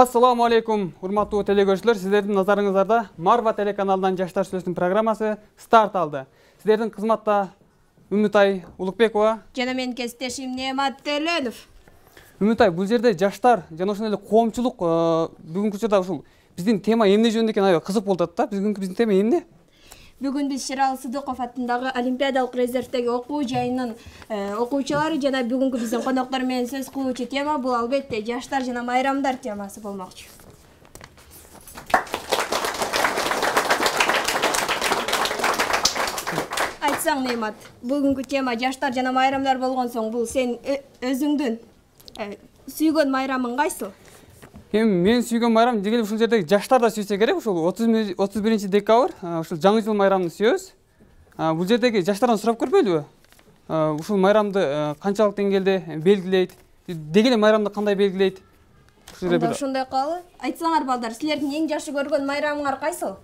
Ассаламу алейкум, урматтуу телекөрүүчүлөр. Сиздердин назарыңыздарда Марва телеканалынан Жаштар сүйлөшүн программасы старт алды. Сиздердин кызматта Үмүтай Улукбекова жана менин кесиптешим Неамат Төлөнов. Үмүтай, бул жерде жаштар жана ошондой эле коомчулук бүгүнкү учурда ушул биздин тема эмне жөнүндө экени аябай кызык болуп атат да. Биздин тема эмне? Бүгүн биз Шерал Сыдыков атындагы Олимпиадалык резервдеги окуу жайынын окуучулары жана бүгүнкү биздин коноктор менен сөз кылуучу тема бул албетте жаштар жана майрамдар темасы болмокчу. Айтсаң, Неамат, бүгүнкү тема жаштар жана майрамдар болгон соң бул сен өзүңдүн сүйгөн майрамың кайсы? Мен сүйгөн майрам дегенде ушул жердеги жаштар да сүйсө керек. Ушул 31 декабрь ушул жаңы жыл майрамын сүйөбүз. Бул жердеги жаштардан сурап көрбөйлүбү? Ушул майрамды канчалык деңгээлде белгилейт? Деги эле майрамды кандай белгилейт? Ошондой кылалы. Айтсаңар балдар, силердин эң жакшы көргөн майрамыңар кайсы?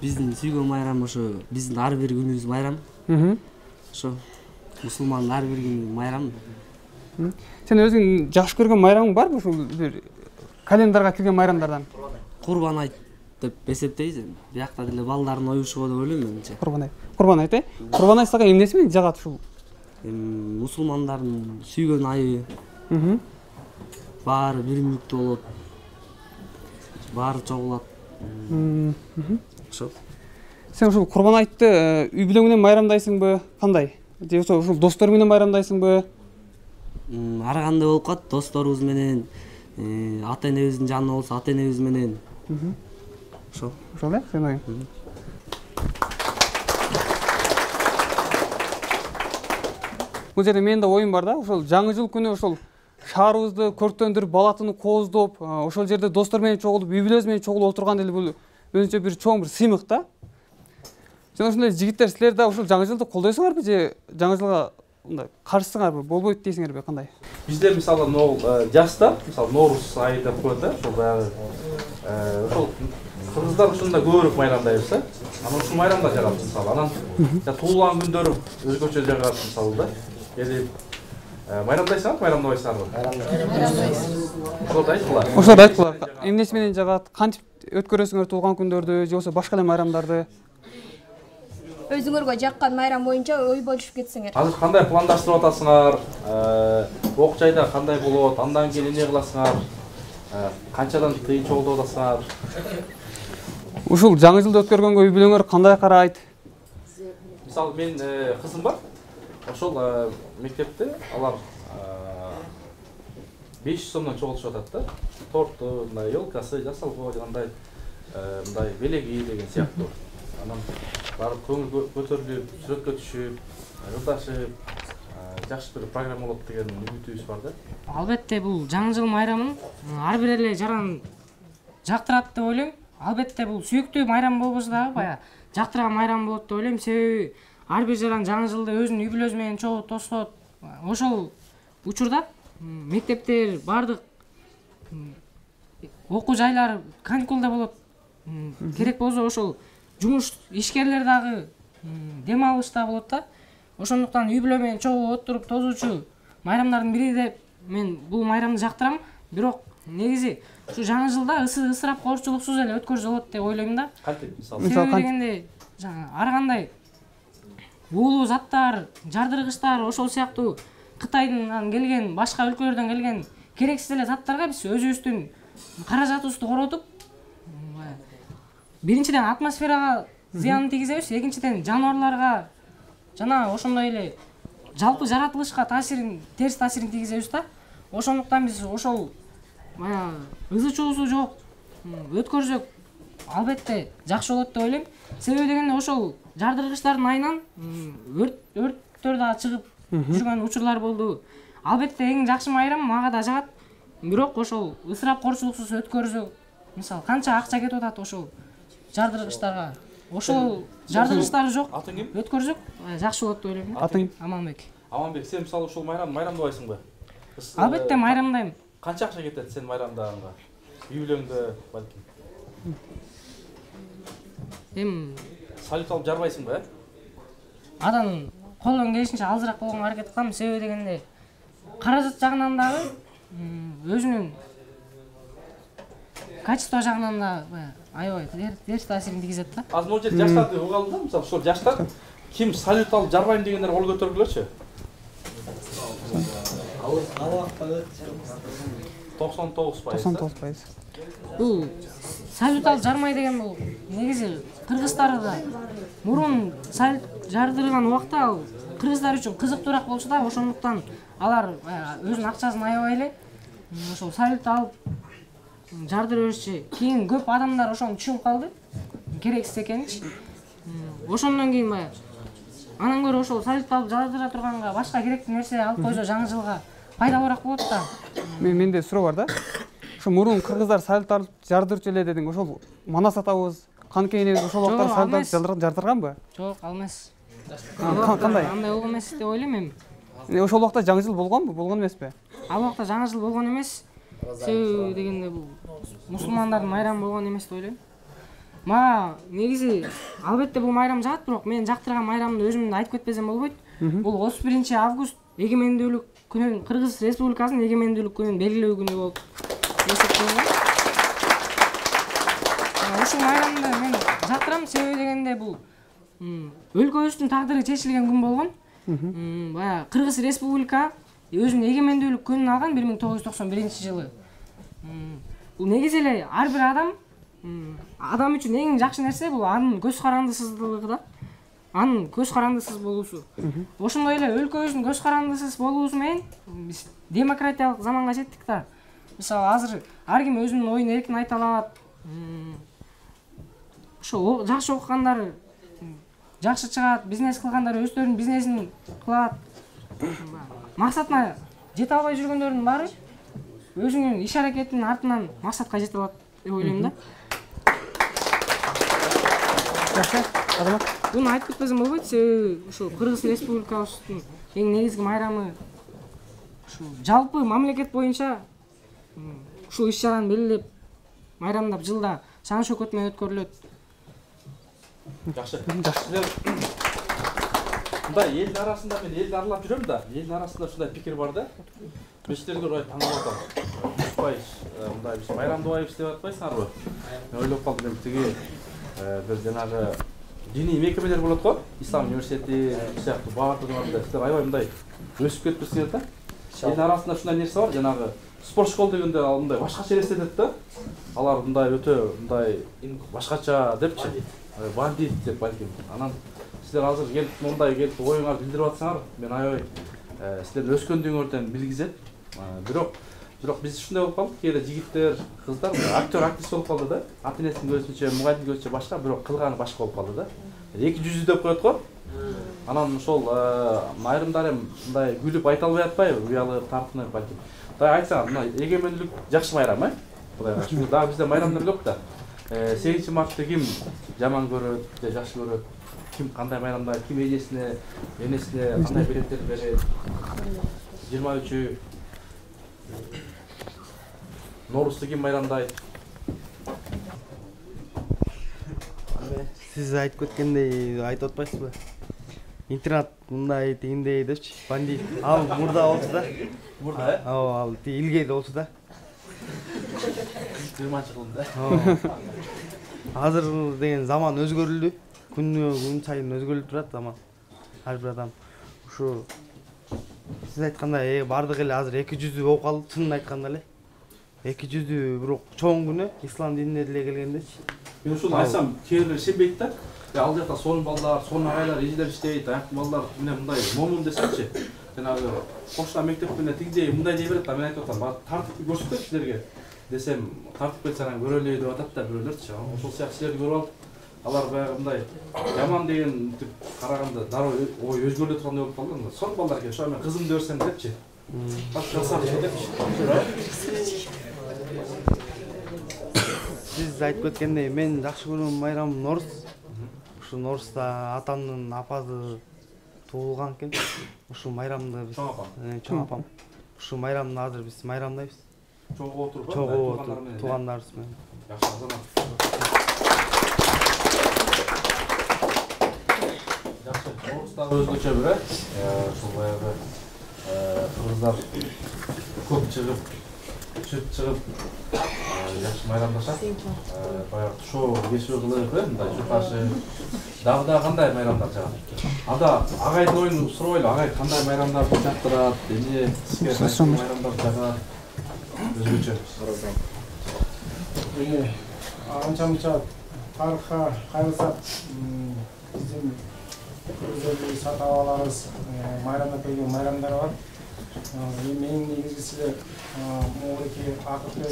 Биздин сүйгөн майрам ошо биздин ар бир күнүбүз майрам. Ошо мусулмандын ар бир күнү майрам. Сен өзүң жакшы көргөн майрамың барбы ушул календарга кирген майрамдардан? Курбан айт деп эсептейбиз. Биякта деле балдардын оюшугу деп ойлойм менче. Курбан айт, Курбан айт сага эмнеси менен жагат ушул? Мусулмандардын сүйгөн айы. Баары биримдиктүү болот. Баары чогулат. Ошо. Сен ушул Курбан айтты үй бүлөң менен майрамдайсыңбы? Кандай? Же ушул достор менен майрамдайсыңбы? Ар кандай болуп калат, досторубуз менен, ата-энебиздин жанында болсо ата-энебиз менен. Ошо. Ошол эле, сен оюң. Бул жерде менин да оюм бар да, ошол жаңы жыл күнү ошол шаарыбызды көрктөндүрүп, балатыны кооздоп, ошол жерде достор менен чогулуп, үй бүлөбүз менен чогулуп отурган деле бул өзүнчө бир чоң бир сыймык да. Жана ошондой жигиттер, силер да ушул жаңы жылды колдойсуңарбы же жаңы жылга мындай каршысыңарбы, болбойт дейсиңерби, кандай? Бизде мисалы жаста, мисалы Ноорус айы деп коет да, ошол баягы ошол кыргыздар ушунда көбүрөөк майрамдайбыз да. Анан ушул майрамда жагат мисалы. Анан туулган күндөрү өзгөчө жагат мисалы да. Келип майрамдайсыңарбы, майрамдабайсыңарбы? Майрамдайбыз. Ошолорду айткыла. Ошолорду айткыла. Эмнеси менен жагат? Кантип өткөрөсүңөр туулган күндөрдү же болбосо башка эле майрамдарды? Өзүңөргө жаккан майрам боюнча ой бөлүшүп кетсеңер. Азыр кандай пландаштырып атасыңар? Ок жайда кандай болот? Андан кийин эмне кыласыңар? Канчадан тыйын чогултуп атасыңар? Ушул жаңы жылды өткөргөнгө үй бүлөңөр кандай карайт? Мисалы мен кызым бар. Ошол мектепте алар 500 сомдон чогултушуп атат да. Торту, мындай ёлкасы жасалгы жагандай мындай белеги деген сыяктуу. Анан барып көңүл көтөрүлүп, сүрөткө түшүп, ырдашып, жакшы бир программа болот деген үмүтүбүз бар да. Албетте бул жаңы жыл майрамын ар бир эле жаран жактырат деп ойлойм. Албетте бул сүйүктүү майрам болбосо дагы бая жактырган майрам болот деп ойлойм. Себеби ар бир жаран жаңы жылды өзүнүн үй бүлөсү менен чогуу тостот. Ошол учурда мектептер бардык окуу жайлар каникулда болот. Керек болсо ошол жумуш ишкерлер дагы дем алышта болот да. Ошондуктан үй бүлө менен чогуу отуруп тозуучу майрамдардын бири деп мен бул майрамды жактырам. Бирок негизи ушу жаңы жылда ысырап коорчулуксуз эле өткөрүлсө болот деп ойлойм да. Кантип мисалы? Себеби дегенде ар кандай уулуу заттар, жардыргычтар, ошол сыяктуу Кытайдан келген, башка өлкөлөрдөн келген керексиз эле заттарга биз өзүбүздүн каражатыбызды коротуп, биринчиден атмосферага зыянын тийгизебиз, экинчиден жаныбарларга жана ошондой эле жалпы жаратылышка терс таасирин тийгизебиз да. Ошондуктан биз ошол ызы-чуусу жок өткөрсөк албетте жакшы болот деп ойлойм. Себеби дегенде ошол жардыргычтардын айынан өрттөр да чыгып жүргөн учурлар болду. Албетте эң жакшы майрам мага да жагат. Бирок ошол ысырап коорчулуксуз өткөрсөк, мисалы канча акча кетип атат ошол жардыргычтарга. Ошол жардыргычтары жок өткөрсөк жакшы болот деп ойлойм. Атың? Аманбек. Аманбек, сен мисалы ушул майрамдабайсыңбы? Албетте майрамдайм. Канча акча кетет сен майрамдаганга? Үй бүлөңдө балким. Салют алып жарбайсыңбы, Адан колдон келишинче азыраак болгонго аракет кылам. Себеби дегенде каражат жагынан дагы өзүнүн качество жагынан да аябай терс таасирин тийгизет да. Азыр могу жерде жаштарды угуп алдым да, мисалы ошол жаштар ким салют алып жарбайм дегендер кол көтөргүлөрчү. 99%. Бул салют алып жармай деген бул негизи кыргыздарда мурун салют жардырган убакта ал кыргыздар үчүн кызыктуураак болчу да, ошондуктан алар өзүнүн акчасын аябай эле ошол салют алып жардыра беришчи. Кийин көп адамдар ошону түшүнүп калды, керексиз экенинчи. Ошондон кийин баягы анан көрө ошол салют алып жардыра турганга башка керектүү нерсе алып койсо жаңы жылга пайдалуураак болот да. Менде суроо бар да. Ошо мурун кыргыздар салют алып жардырчу эле дедиң. Ошол Манас атабыз, Канке энебиз ошол убакта салют алып жардырганбы? Жок, ал эмес. Кандай? Андай болгон эмес деп ойлойм эми. Ошол убакта жаңы жыл болгонбу? Болгон эмеспи? Ал убакта жаңы жыл болгон эмес. Себеби дегенде бул мусулмандардын майрамы болгон эмес деп ойлойм. Мага негизи албетте бул майрам жагат, бирок мен жактырган майрамды өзүмдү айтып кетпесем болбойт. Бул 31 август эгемендүүлүк күнүн, Кыргыз Республикасынын эгемендүүлүк күнүн белгилөө күнү болуп эсептелет. Ушул майрамды мен жактырам, себеби дегенде бул өлкөбүздүн тагдыры чечилген күн болгон. Баягы Кыргыз Республика өзүнүн эгемендүүлүк күнүн алган 1991-жылы. Бул негизи эле ар бир адам үчүн эң жакшы нерсе бул анын көз карандысыздыгы да. Анын көз карандысыз болуусу. Ошондой эле өлкөбүздүн көз карандысыз болуусу менен биз демократиялык заманга жеттик да. Мисалы азыр ар ким өзүнүн оюн эркин айта алат. Ошо жакшы окугандар жакшы чыгат, бизнес кылгандар өздөрүнүн бизнесин кылат. Максатына жете албай жүргөндөрдүн баары өзүнүн иш аракетинин артынан максатка жете алат деп ойлойм да. Буну айтып кетпесем болбойт, себеби ушул Кыргыз Республикабыздын эң негизги майрамы ушул жалпы мамлекет боюнча ушул иш-чараны белгилеп, майрамдап жылда шан шөкөт менен өткөрүлөт. Жакшы. Мындай элдин арасында мен элди аралап жүрөм да, элдин арасында ушундай пикир бар да. Мешіттерге ұрай таңып атам. Мындай біз майрамдыбайбыз деп атпайсыңарбы? Мен ойлоп калдым, тиги бир жанагы диний мекемелер болот го, Ислам университети сыяктуу баардыгында силер аябай мындай өсүп кетипсиңер да. Элдин арасында ушундай нерсе бар, жанагы спорт школ дегенде ал мындай башкача элестетет да. Алар мындай өтө мындай башкача депчи, бандит деп балким. Анан силер азыр келип мындай келип оюңарды билдирип атсаңар, мен аябай силердин өскөндүгүңөрдөн билгизет. Бирок биз ушундай болуп калдык, кээде жигиттер, кыздар актер, актриса болуп калды да. Ата-энесинин көзүнчө, мугалимдин көзүнчө башка, бирок кылганы башка болуп калды да. Эки жүзү деп коет го. Анан ошол айрымдар эми мындай күлүп айта албай атпайбы, уялып, тартынып балким. Дай айтсаң, мына эгемендүүлүк жакшы майрам, Кудайга шүгүр. Дагы бизде майрамдар көп да. 8-мартты ким жаман көрөт, же жакшы көрөт? Ким кандай майрамда, ким эжесине, энесине кандай береттер берет? 23 Ноорузду ким майрамдайт? Сиз айтып кеткендей айтып атпайсызбы? Интернет мындай тигиндей депчи, бандит. Ал мурда болчу да. Мурда, Ал илгери болчу да. 20-жылында. Азыр деген заман өзгөрүлдү. Күн сайын өзгөрүлүп турат заман. Ар бир адам ушу сиз айткандай бардык эле азыр 200 болуп калды, чынын айтканда эле. 200 бирок чоң күнү ислам динине деле келгендечи. Мен ушуну айтсам, кээрлер ишенбейт да. Ал жакта сонун балдар, сонун агайлар, эжелер иштейт, аяктуу балдар менен мындай момун десемчи. Жанагы кошуна мектеп менен тигдей мындай дей берет да, мен айтып атам, тартипти көрсөтөт силерге. Десем, тартып кетсең көрөлү деп атат да бирөөлөрчү. Ошол сыяктуу силерди көрүп алып, алар баягы мындай жаман деген караганда дароо ой өзгөрүлө тургандай болуп калды. Сонун балдар экен, ошо мен кызымды берсем депчи. Сиз айтып кеткендей, мен жакшы көргөн майрам Норуз. Ушу Норузда атамдын апасы туулган экен. Ушу майрамды биз чоң апам. Ушу майрамды азыр биз майрамдайбыз. Чогуу отуруп, туугандарыбыз менен. Жакшы азамат. Жакшы, Норуздагы өзгөчө бир ушул баягы кыргыздар көп чыгып жакшы майрамдашат. Баягы шоу кесүү кылып, мындай журташы дагы кандай майрамдар жагат? Анда агайдын оюн сурабайлы, агай кандай майрамдарды жактырат, эмне сизге майрамдар жагат? Өзгөчө. Анча-мынча тарыхка кайрылсак, биздин өздөрү сата-абаларыбыз майрамдап келген майрамдар бар. Эң негизгиси могуки акыркы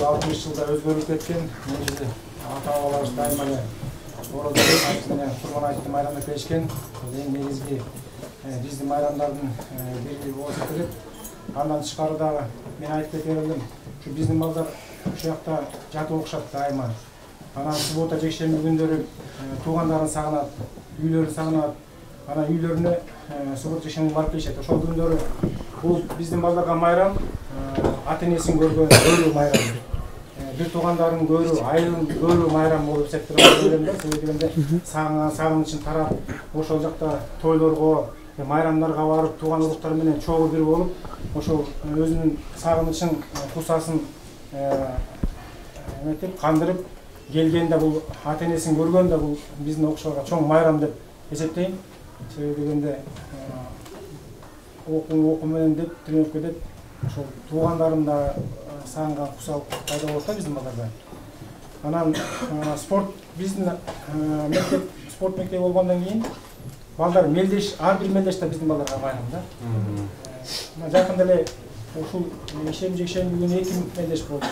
60 жылда өзгөрүп кеткен. Негизи ата-бабаларыбыз дайыма эле ораза менен Курман айтты майрамдап келишкен. Эң негизги биздин майрамдардын бири болсо керек. Андан тышкары дагы мен айтып кете бердим. Ушу биздин балдар ушул жакта жатып окушат дайыма. Анан суббота жекшемби күндөрү туугандарын сагынат, үйлөрүн сагынат. Анан үйлөрүнө суббота жекшемби барып келишет. Ошол күндөрү бул биздин балдарга майрам, ата-энесин көрүү майрам. Бир туугандарын көрүү, айылын көрүү майрам болуп эсептелет. Себеби дегенде сагынычын тарап, ошол жакта тойлорго, майрамдарга барып, тууган уруктар менен чогуу бир болуп, ошол өзүнүн сагынычын, кусасын кандырып келгенде бул ата-энесин көргөндө бул биздин окуучуларга чоң майрам деп эсептейм. Себеби дегенде окуу менен деп тиреніп кетет. Ошол туугандарын да сагынган кусал пайда болот да биздин балдарда. Анан спорт биздин мектеп спорт мектеби болгондон кийин балдар мелдеш, ар бир мелдеш да биздин балдарга майрам да. Жакында эле ушул жекшемби күнү 2 мелдеш болду.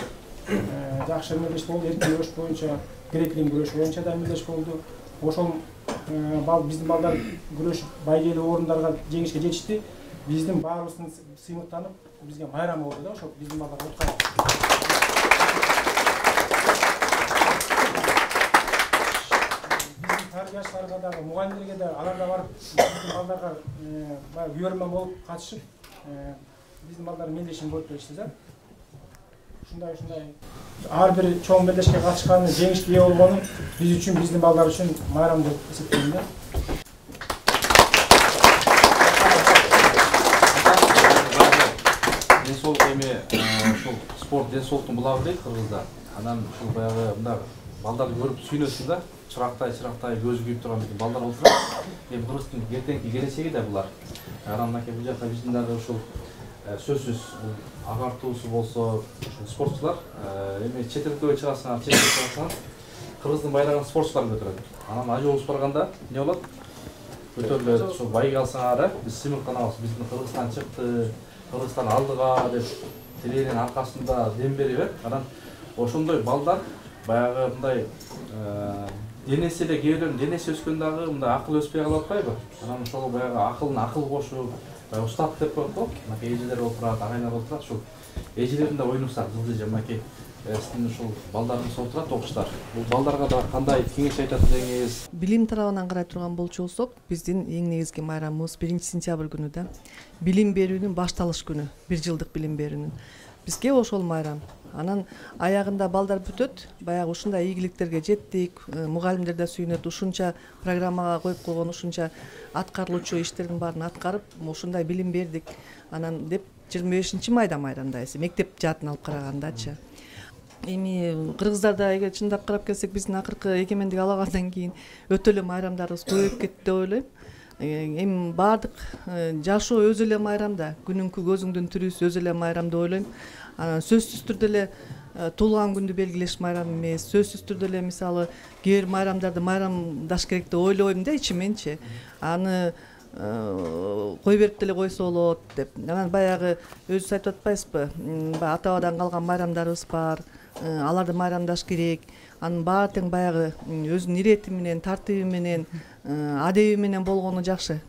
Жакшы мелдеш болду, эркин күрөш боюнча, грек-рим күрөш боюнча да мелдеш болду. Ошол биздин балдар күрөшүп байгелүү орундарга жеңишке жетишти. Биздин баарыбыздын сыймыктанып, бизге майрам болду да, ошол биздин балдар уткан. Биздин тарбиячыларга дагы, мугалимдерге да, алар да барып биздин балдарга баягы үйөрмө болуп катышып, биздин балдар мелдешин көрүп келишти да. Ушундай ар бир чоң мелдешке катышканы, жеңишке ээ болгону биз үчүн, биздин балдар үчүн майрам деп эсептейм да. Денсаулык эми ушул спорт денсаулыктун булагы дейт кыргызда. Анан ушул баягы мындай балдарды көрүп сүйүнөсүң да, чырактай көзү күйүп турган балдар отурат. Эми кыргыздын эртеңки келечеги да булар. Анан мынакей бул жакта биздин дагы ушул сөзсүз агартуусу болсо спортчулар эми чет элге чыгасыңар, кыргыздын байрагын спортчулар көтөрөт. Анан ажообуз барганда эмне болот? Көтөрүлөт, ушул байга алсаңар, биз сыймыктанабыз, биздин Кыргызстан чыкты, Кыргызстан алдыга деп тилегенин аркасында дем берип, анан ошондой балдар баягы мындай денеси эле кээбирөөнүн денеси өскөн дагы мындай акыл өспөй калып атпайбы? Анан ошол баягы акылына акыл кошуп, устат деп коет го. Мынакей эжелер отурат, агайлар отурат, ушул эжелердин да оюнусак кызы жамаки сиздин ушул балдарыңыз отурат окуштар. Бул балдарга да кандай кеңеш айтат элеңиз? Билим тарабынан карай турган болчу болсок, биздин эң негизги майрамыбыз 1-сентябрь күнү да. Билим берүүнүн башталыш күнү, 1 жылдык билим берүүнүн. Бизге ошол майрам. Анан аягында балдар бүтөт, баягы ушундай ийгиликтерге жеттик, мугалимдер да сүйүнөт, ушунча программага коюп койгон, ушунча аткарылуучу иштердин баарын аткарып, ушундай билим бердик. Анан деп 25-майда майрамдайбыз, мектеп жаатын алып карагандачы. Эми кыргыздарда эгер чындап карап келсек, биздин акыркы эгемендик алгандан кийин өтө эле майрамдарыбыз көбөйүп кетти деп ойлойм. Эми баардык жашоо өзү эле майрамда, күнүнкү көзүңдүн түрүсү өзү эле майрам деп ойлойм. Анан сөзсүз түрдө эле туулган күндү белгилеш майрам эмес, сөзсүз түрдө эле мисалы кээ бир майрамдарды майрамдаш керек деп ойлойм да ичименчи. Аны кой берип деле койсо болот деп. Анан баягы өзүбүз айтып атпайбызбы? Ата-бабадан калган майрамдарыбыз бар. Аларды майрамдаш керек. Анын баары тең баягы өзүнүн ирети менен, тартиби менен, адеби менен болгону жакшы.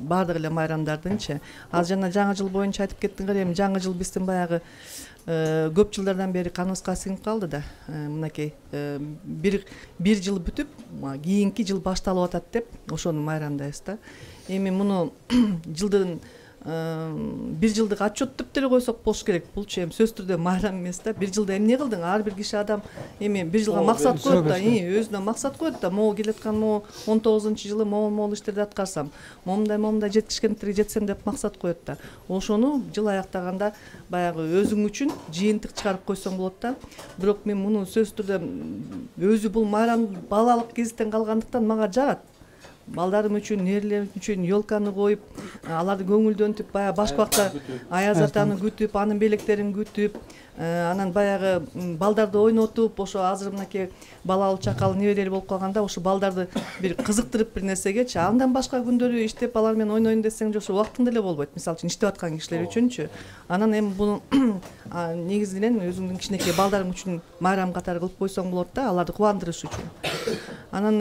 Баардык эле майрамдардынчы. Азыр жана жаңы жыл боюнча айтып кеттиңер, эми жаңы жыл биздин баягы көп жылдардан бери каныбызга сиңип калды да. Мынакей бир жыл бүтүп, кийинки жыл башталып атат деп ошону майрамдайбыз да. Эми муну жылдын бир жылдык отчет деп деле койсок болуш керек. Булчу эми сөзсүз түрдө майрам эмес да. Бир жылда эмне кылдың? Ар бир киши адам эми бир жылга максат коет да, өзүнө максат коет да. Могу келаткан 19-жылы могул иштерди аткарсам, момундай жетишкендиктерге жетсем деп максат коет да. Ошону жыл аяктаганда баягы өзүң үчүн жыйынтык чыгарып койсоң болот да. Бирок мен муну сөзсүз түрдө өзү бул майрам балалык кезиктен калгандыктан мага жагат. Балдарым үчүн, нерелерим үчүн ёлканы коюп, аларды көңүлдөнтүп, баягы башка убакта Аяз атаны күтүп, анын белектерин күтүп, анан баягы балдарды ойнотуп, ошо азыр мынакей балалуу чакал неберелер болуп калганда, ошо балдарды бир кызыктырып бир нерсегечи, андан башка күндөрү иштеп алар менен ойнойн десең ошо убактың деле болбойт. Мисалы үчүн иштеп аткан кишилер үчүнчү. Анан эми буну негизинен өзүңдүн кичинекей балдарың үчүн майрам катары кылып койсоң болот да, аларды кубандырыш үчүн. Анан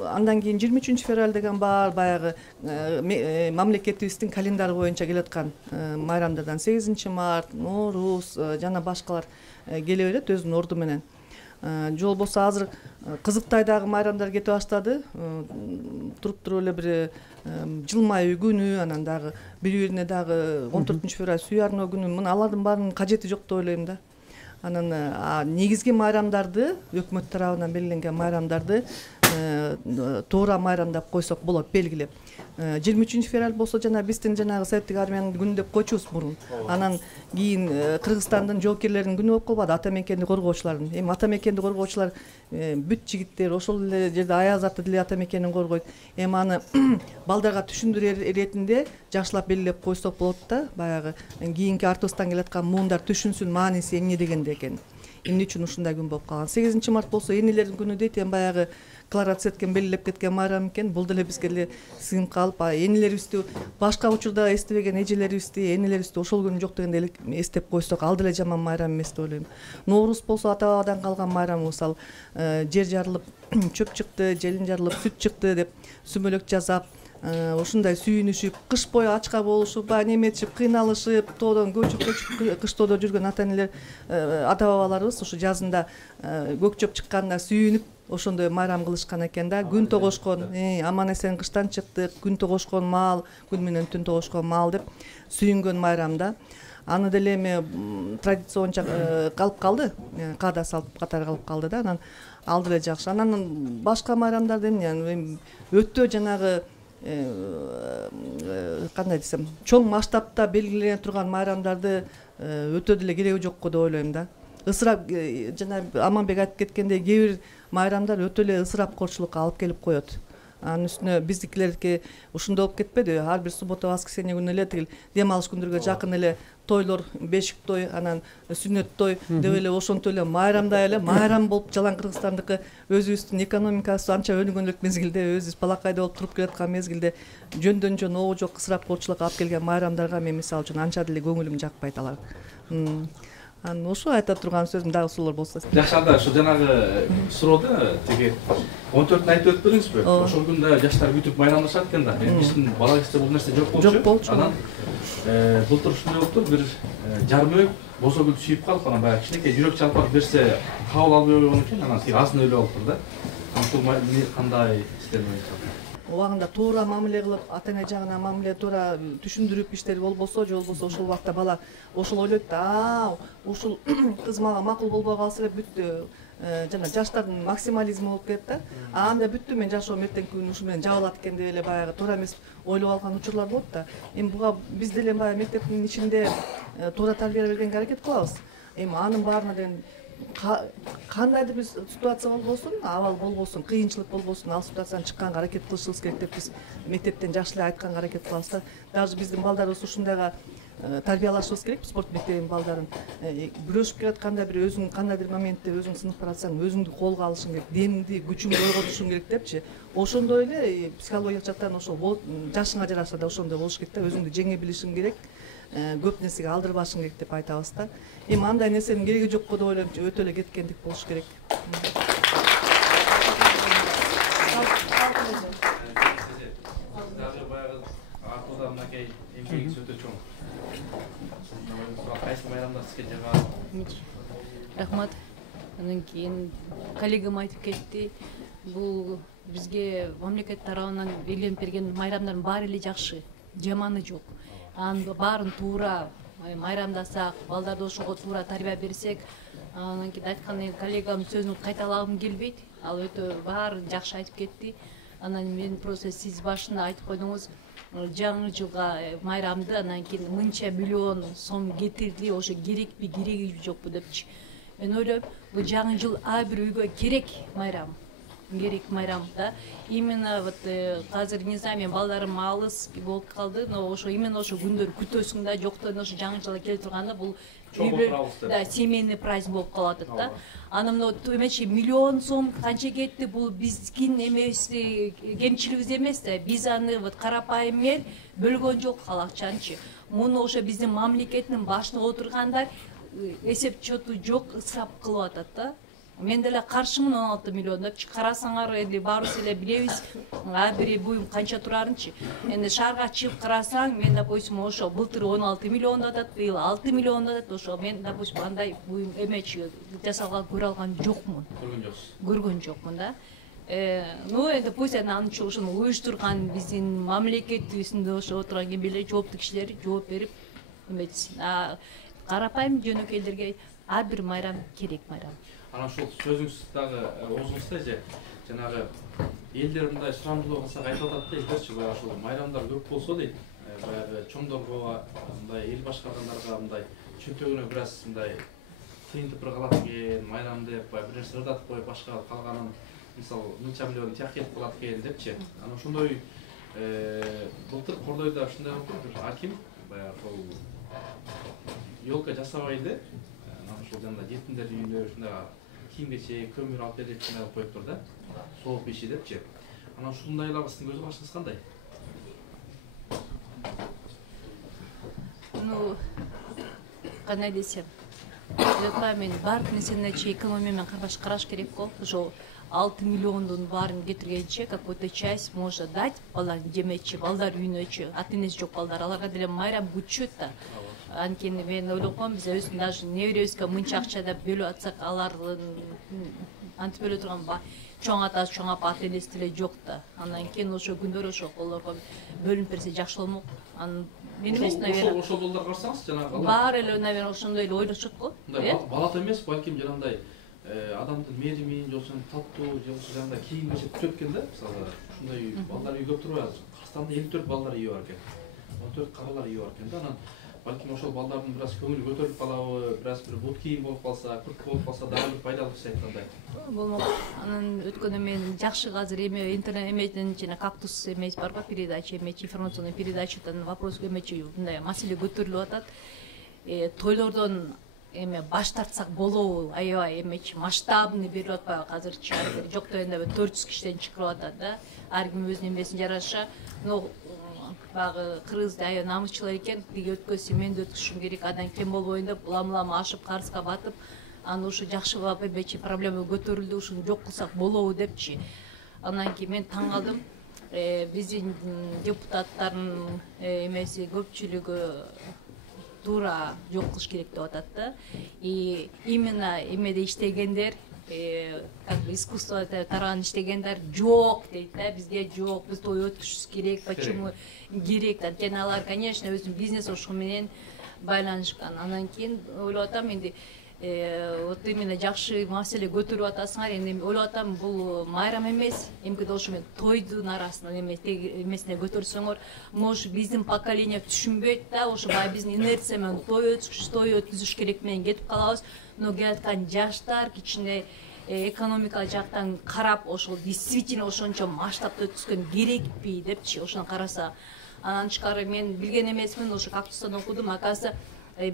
андан кийин 23 февраль деген бар баягы мамлекетибиздин календары боюнча келаткан майрамдардан 8 март, Норуз жана башкалар келе берет өзүнүн орду менен. Же болбосо азыр Кызыктайдагы майрамдар кете баштады. Туруп эле бир жылмай күнү, анан дагы бири-бирине дагы 14 февраль сүй арноо күнү. Мына алардын баарынын кажети жок деп ойлойм да. Анан негизги майрамдарды, өкмөт тарабынан белгиленген майрамдарды туура майрамдап койсок болот, белгилеп. 23 февраль болсо жана биздин жанагы Советтик армиянын күнү деп койчубуз мурун. Анан кийин Кыргызстандын жоокерлеринин күнү болуп калбады, ата мекенди коргоочулардын. Эми ата мекенди коргоочулар бүт жигиттер ошол эле жерде Аяз аты деле ата мекенин коргойт. Эми аны балдарга түшүндүрөр иретинде жакшылап белгилеп койсок болот да, баягы кийинки артыбыздан келаткан муундар түшүнсүн мааниси эмне дегенде экен. Эмне үчүн ушундай күн болуп калган. 8 март болсо энелердин күнү дейт, эми баягы Клара Цеткин белгилеп кеткен майрам экен. Бул деле бизге эле сыйынып калып, энелерибизди башка учурда эстебеген эжелерибизди, энелерибизди ошол күнү жок дегенде эстеп койсок, ал деле жаман майрам эмес деп ойлойм. Норуз болсо ата-бабадан калган майрам, мисалы жер жарылып, чөп чыкты, желин жарылып, сүт чыкты деп сүмөлөк жасап, ушундай сүйүнүшүп, кыш бою ачка болушуп, неметишип, кыйналышып, тоодон көчүп кыш тоодо жүргөн ата-энелер, ата-бабаларыбыз ушу жазында көк чөп чыкканда сүйүнүп, ошондой майрам кылышкан экен да. Күн тогошкон, аман эсен кыштан чыктык, күн тогошкон маал, күн менен түн тогошкон маал деп сүйүнгөн майрам да. Аны деле эми традиция боюнча калып калды, каада салт катары калып калды да. Анан ал деле жакшы. Анан башка майрамдарды эми өтө жанагы кандай десем, чоң масштабта белгилене турган майрамдарды өтө деле кереги жок деп ойлойм да. Ысырап, жана Аманбек айтып кеткендей, кээ бир майрамдар өтө эле ысырапкорчулукка алып келип коет. Анын үстүнө биздикилердики ушундай болуп кетпеди? Ар бир суббота, воскресенье күнү эле тигил дем алыш күндөргө жакын эле тойлор, бешик той, анан сүннөт той деп эле ошонтип эле майрамдай эле майрам болуп жалаң Кыргызстандыкы өзүбүздүн экономикасы анча өнүгөн элек мезгилде, өзүбүз балакайда болуп туруп келаткан мезгилде жөндөн жөн ого жок ысырапкорчулукка алып келген майрамдарга мен мисалы үчүн анча деле көңүлүм жакпайт алар. Анан ошо айта турган сөзүм дагы суроолор болсо. Жакшы, анда ушу жанагы суроодо теги 14-н айтып өтпөдүңүзбү? Ошол күндө жаштар күтүп майрамдашат экен да. Биздин бала кезде бул нерсе жок болчу. Жок болчу. Анан былтыр ушундай болуптур, бир жармөк бозогүл сүйүп калып, анан баягы кичинекей жүрөк чалпак берсе кабыл албай койгон экен, анан азын өлүп алыптыр да. Ушул кандай иштелмек? Убагында туура мамиле кылып, ата-эне жагынан мамиле туура түшүндүрүп иштер болбосо, же болбосо ошол убакта бала ошол ойлойт да, ушул кыз мага макул болбой калса эле бүттү. Жана жаштардын максимализми болуп кетет да. Анда бүттү, мен жашоом эртеңки күнү ушу менен жабылат экен деп эле баягы туура эмес ойлоп алган учурлар болот да. Эми буга биз деле баягы мектептин ичинде туура тарбия бергенге аракет кылабыз. Эми анын баарына деген кандайдыр бир ситуация болбосун, абал болбосун, кыйынчылык болбосун, ал ситуациядан чыкканга аракет кылышыбыз керек деп биз мектептен жакшы эле айтканга аракет кылабыз да. Даже биздин балдарыбыз ушундайга тарбиялашыбыз керек, спорт мектебинин балдарын. Күрөшүп келатканда бир өзүң кандайдыр моментте өзүң сынып баратсаң, өзүңдү колго алышың керек, денеңди, күчүңдү ойготушуң керек депчи. Ошондой эле психологиялык жактан ошол жашыңа жараша да ошондой болуш керек да, өзүңдү жеңе билишиң керек. Көп нерсеге алдырбашың керек деп айтабыз да. Эми андай нерсенин кереги жок деп ойлойм, өтө эле кеткендик болуш керек. Дагы баягы артында мынакей эмгегиңиз өтө чоң. Кайсы майрамдар сизге жагат? Рахмат. Андан кийин коллегам айтып кетти. Бул бизге мамлекет тарабынан белгиленип берген майрамдардын баары эле жакшы, жаманы жок. анын баарын туура майрамдасак, балдарды ошого туура тарбия берсек, анан кийин айткан коллегам сөзүн кайталагым келбейт. Ал өтө баарын жакшы айтып кетти. Анан мен просто сиз башында айтып койдуңуз, жаңы жылга майрамды анан кийин мынча миллион сом кетирди, ошо керекпи, кереги жокпу депчи. Мен ойлойм, бул жаңы жыл ар бир үйгө керек майрам. Керек майрам да. Именно вот азыр не знаю, мен балдарым алыс болуп калды, но ошо именно ошо күндөр күтөсүң да, жоктон ошо жаңы жылга келип турганда бул да семейный праздник болуп калып атат да. Анан эмечи миллион сом канча кетти, бул биздин эмебизди кемчилигибиз эмес да. Биз аны вот карапайым эл бөлгөн жок ал акчанычы. Муну ошо биздин мамлекеттин башында отургандар эсеп чоту жок, ысырап кылып атат да. Мен деле каршымын 16 миллион деп карасаңар, энди баарыбыз эле билебиз, ар бири буюм канча турарынчы. Энди шаарга чыгып карасаң, мен допустим ошо былтыр 16 миллион атат, быйыл 6 миллион атат, ошо мен допустим андай буюм эмечи жасалган көрө алган жокмун. Көргөн жокмун да. Ну энди пусть анча ошону уюштурган биздин мамлекетибизде ошо отурган кимбелер жооптуу кишилер жооп берип эметсин. Карапайым жөнөкөйлөргө ар бир майрам керек майрам. Анан ушул сөзүңүз дагы озуңузда жанагы элдер мындай сурамдуу кылсак айтып атат да, эзерчи баягы ушул майрамдар көп болсо дейт, баягы чоңдорго, мындай эл башкаргандарга мындай чөнтөгүнө бир аз мындай кыйынтып бир калат экен, майрам деп баягы бир нерсе ырдатып коюп башка калганын мисалы мынча миллион тияк кетип калат экен депчи. Анан ошондой былтыр Кордойдо ушундай болуп бир аким баягы ошол ёлка жасабай эле ошол жана жетимдер үйүнө ушундай кийим-кечек, көмүр алып берип коюптур да. Сооп иши депчи. Анан ушундайларыбыздын көз карашыңыз кандай? Ну, кандай десем, мен баардык нерсени экономия менен караш керек го. Ошо 6 миллиондун баарын кетиргенче какой-то часть можно дать балдардын жемечи, балдар үйүнөчү, ата-энеси жок балдар, аларга деле майрам күчөт да. Анткени мен ойлоп коем, биз өзүбүздүн даже неберебизге мынча акча деп бөлүп атсак, алардын антип бөлө турган чоң атасы, чоң апа ата-энеси деле жок да. Андан кийин ошо күндөр ошо колдорго бөлүнүп берсе жакшы болмок. Анан мен эмес, наверное. Ошол балдар карасаңыз, жанагы баары эле, наверное, ошондой эле ойлошот го. Балата эмес, балким жанагындай адамдын мээримин, же болбосо таттуу, же болбосо жанагындай кийим-кечек күтөт экен да. Мисалы, ушундай балдар үй көп турбайбы? Кыргызстанда 54 балдар үйү бар экен. 14 каралар үйү бар экен да. Анан балким ошол балдардын бир аз көңүлү көтөрүлүп калабы, бир аз бир бут кийим болуп калса, күрт болуп калса дагы бир пайдалуу иш айткандай. Болмок. Анан өткөндө мен жакшы азыр эме интернет эметен жана кактус эмес барбы, передача эмечи, информационный передачадан вопрос эмечи мындай маселе көтөрүлүп атат. Тойлордон эме баш тартсак болобу, аябай эмечи масштабный берип атпайбы азырчы. Жок дегенде 400 кишиден чыгып атат да. Ар ким өзүнүн эмесин жараша. Но багы кыргызда аябай намысчылар экен, биге өткөзсө мен да өткөзүшүм керек, адан кем болбойн деп улам-улам ашып карызга батып, аны ушу жакшылап эбечи проблема көтөрүлдү, ушуну жок кылсак болобу депчи. Анан кийин мен таң калдым. Биздин депутаттардын эмеси көпчүлүгү туура жок кылыш керек деп атат да. И именно эмеде иштегендер, как бы искусство таран иштегендер жок дейт да, бизге жок, биз той өткүзүшүбүз керек, почему керек? Анткени алар, конечно, өзүнүн бизнес ошол менен байланышкан. Анан кийин ойлоп атам, энди вот именно жакшы маселе көтөрүп атасыңар. Энди ойлоп атам, бул майрам эмес, эмкиде ошо мен тойдун арасынан эмесине көтөрсөңөр, может биздин поколение түшүнбөйт да, ошо баягы биздин инерция менен той өткүзүш керек менен кетип калабыз. Но келаткан жаштар кичине экономика жактан карап, ошол действительно ошончо масштабта өткүзгөн керекпи депчи, ошону караса. Анан тышкары мен билген эмесмин, ошо кактустан окудум, оказывается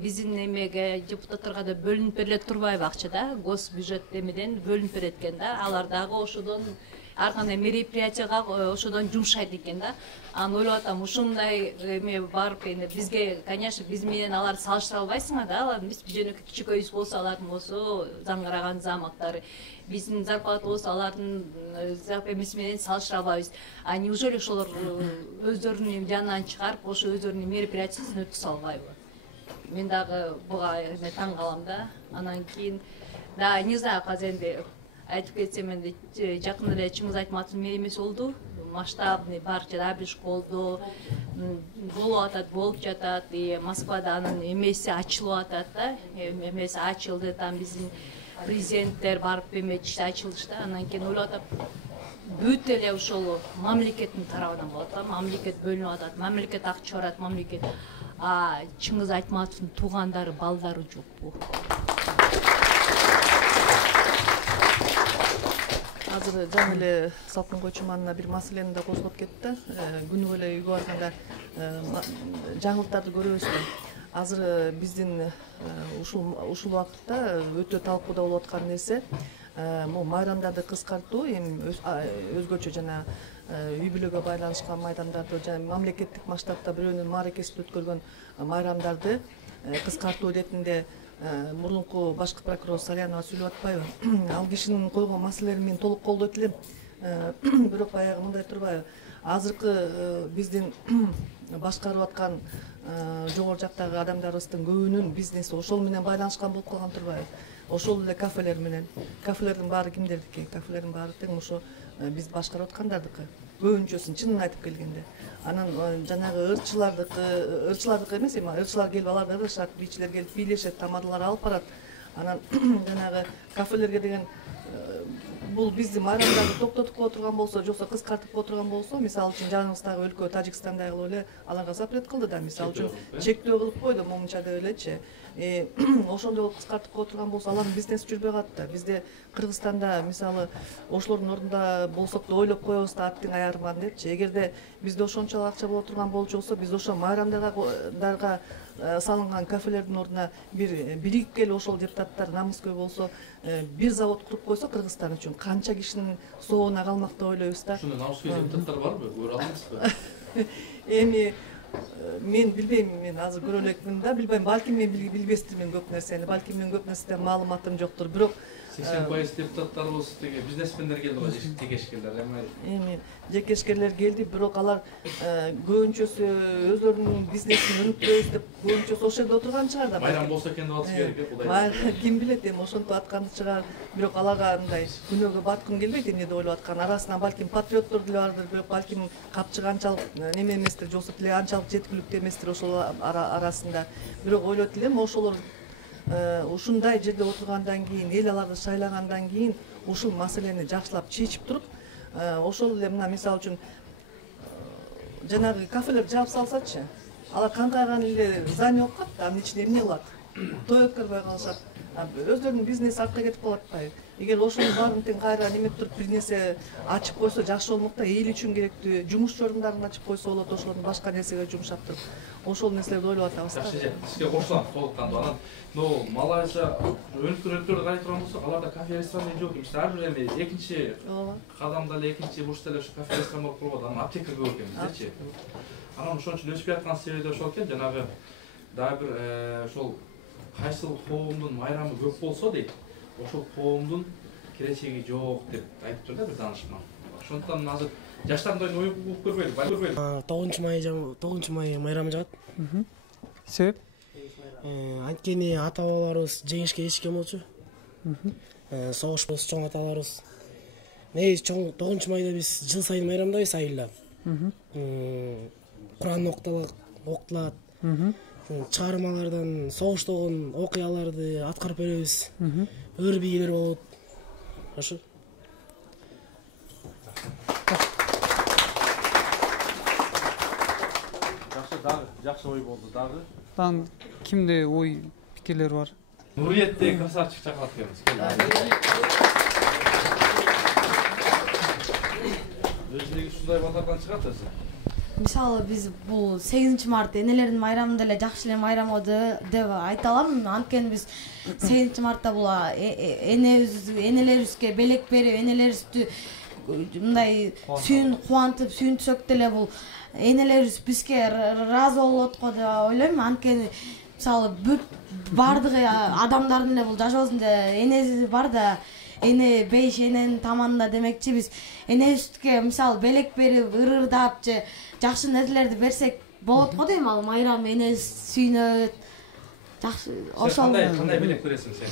биздин эмеге депутаттарга да бөлүнүп берилет турбайбы акча да, госбюджет эмеден бөлүнүп берет экен да. Алар дагы ошодон ар кандай мероприятияга ошодон жумшайт экен да. Анан ойлоп атам, ушундай эме барып эми бизге, конечно, биз менен алар салыштыра албайсыңар да. Алар биз жөнөкөй кичикөйүбүз болсо, алардын болсо заңгыраган замактары, биздин зарплата болсо алардын эмеси менен салыштыра албайбыз. А неужели ошолор өздөрүнүн жанынан чыгарып, ошо өздөрүнүн мероприятиясын өткөзө албайбы? Мен дагы буга таң калам да. Анан кийин да, не знаю, казыр энди айтып кетсем, энди жакында эле Чыңгыз Айтматовдун эмеси болду, масштабный бар жана бир школдо болуп атат, болуп жатат. Москвада анын эмеси ачылып атат да. Эмеси ачылды, там биздин президенттер барып эметишти, ачылышты. Анан кийин ойлоп атам, бүт эле ошол мамлекеттин тарабынан болот да. Мамлекет бөлүнүп атат, мамлекет акча чыгарат, мамлекет. Чыңгыз Айтматовдун туугандары, балдары жокпу? Азыр жаңы эле Салкын Койчуманына бир маселени да козгоп кетти. Күнү бөлө үйгө барганда жаңылыктарды көрөбүз да. Азыр биздин ушул убакытта өтө талкууда болуп аткан нерсе бул майрамдарды кыскартуу, эми өзгөчө жана үй бүлөгө байланышкан майрамдарды жана мамлекеттик масштабта бирөөнүн мааракесин өткөргөн майрамдарды кыскартуу иретинде мурунку башкы прокурор Салянова сүйлөп атпайбы? Ал кишинин койгон маселелерин мен толук колдойт элем. Бирок баягы мындай турбайбы? Азыркы биздин башкарып аткан жогору жактагы адамдарыбыздын көбүнүн бизнеси ошол менен байланышкан болуп калган турбайбы? Ошол эле кафелер менен. Кафелердин баары кимдердики? Кафелердин баары тең ошо биз башкарып аткандардыкы. Көбүнчөсүн чынын айтып келгенде. Анан жанагы ырчылардыкы эмес, эми ырчылар келип аларды ырышат, бийчилер келип бийлешет, тамадалар алып барат. Анан жанагы кафелерге деген бул биздин майрамдарды токтотуп кое турган болсо, жоксо кыскартып кое турган болсо, мисалы үчүн жаныбыздагы өлкө Тажикстандай кылып эле аларга запрет кылды да, мисалы үчүн чектөө кылып койду, момунча деп элечи. Ошондой болуп кыскартып кое турган болсо, алардын бизнеси жүрбөй калат да. Бизде Кыргызстанда мисалы ошолордун ордунда болсок да ойлоп коебуз да аттың аярман депчи. Эгерде бизде ошончолук акча боло турган болчу болсо, биз ошо майрамдарга салынган кафелердин ордуна биригип келип ошол депутаттар намыскөй болсо бир завод куруп койсо Кыргызстан үчүн канча кишинин соогуна калмак деп ойлойбуз да. Ушундай намыскөй депутаттар барбы? Көрө алабызбы? Эми мен билбейм, мен азыр көрө элекмин да, билбейм, балким мен билбестирмин көп нерсени, балким мен көп нерседен маалыматым жоктур, бирок 80% депутаттарыбыз теге бизнесмендер келди го, жекешкерлер. Эми жекешкерлер келди, бирок алар көбүнчөсү өздөрүнүн бизнесин өнүктүрөбүз деп көбүнчөсү ошол жерде отурган чыгар да. Майрам болсо экен деп атыш керек э, Кудай. Ким билет, эми ошентип атканды чыгар, бирок аларга мындай күнөөгө баткым келбейт, эмне деп ойлоп аткан. Арасынан балким патриоттор деле бардыр, бирок балким капчыгы анчалык неме эместир, жоксо деле анчалык жеткиликтүү эместир ошол арасында. Бирок ойлойт элем, ошолор ушундай жерде отургандан кийин, эл аларды шайлагандан кийин ушул маселени жакшылап чечип туруп, ошол эле мына мисалы үчүн жанагы кафелер жаап салсачы, алар каңгайган эле здание окуп калат, анын ичинде эмне кылат? Той өткөрбөй калышат. Өздөрүнүн бизнеси артка кетип калат атпайбы? Эгер ошонун баарын тең кайра немеп туруп бир нерсе ачып койсо жакшы болмок да, эл үчүн керектүү жумуш орундарын ачып койсо болот, ошолорду башка нерсеге жумшап туруп. Ошол нерселерди ойлоп атабыз да. Жакшы, сизге кошулам толуктанды. Анан Малайзия өнүктүрөктөрдү карай турган болсок, аларда кафе ресторан жок. Ар бир эми экинчи кадамда эле, экинчи бурчта эле ушу кафе ресторан болуп калып атат. Анан аптека көп экен биздечи. Анан ошон үчүн өсүп жаткан себеби ошол экен. Жанагы дагы бир ошол кайсыл коомдун майрамы көп болсо дейт, ошол коомдун келечеги жок деп айтыптыр да бир данышман. Ошондуктан азыр жаштардын ой угуп көрбөйт. 9 май майрамы жагат. Себеп? Анткени ата-бабаларыбыз жеңишке жетишкен болчу. Согуш болсо чоң аталарыбыз. Негизи 9 майда биз жыл сайын майрамдайбыз айылда. Куран окутулат. Чыгармалардан согуштогон окуяларды аткарып беребиз. Өр бийлер болот. Ошо. Жакшы ой болду дагы. Дан кимде ой пикирлер бар? Нуриетте красавчик чакырат экенбиз. Өзүнүн ушундай батардан чыгат өзү. Мисалы биз бул 8 март энелердин майрамында эле жакшы эле майрам деп айта алам. Анткени биз 8 мартта бул энелерибизге белек берип, энелерибизди мындай кубантып, сүйүнтсөк деле бул энелерибиз бизге ыраазы болот го деп ойлойм. Анткени мисалы бүт бардыгы адамдардын эле бул жашоосунда энеси бар да, эне 5 эненин таманында демекчи биз энебизге мисалы белек берип, ырырдап же жакшы нерселерди берсек болот го дейм. Ал майрам энеси сүйүнөт. Жакшы. Ошол кандай белек бересиң сен?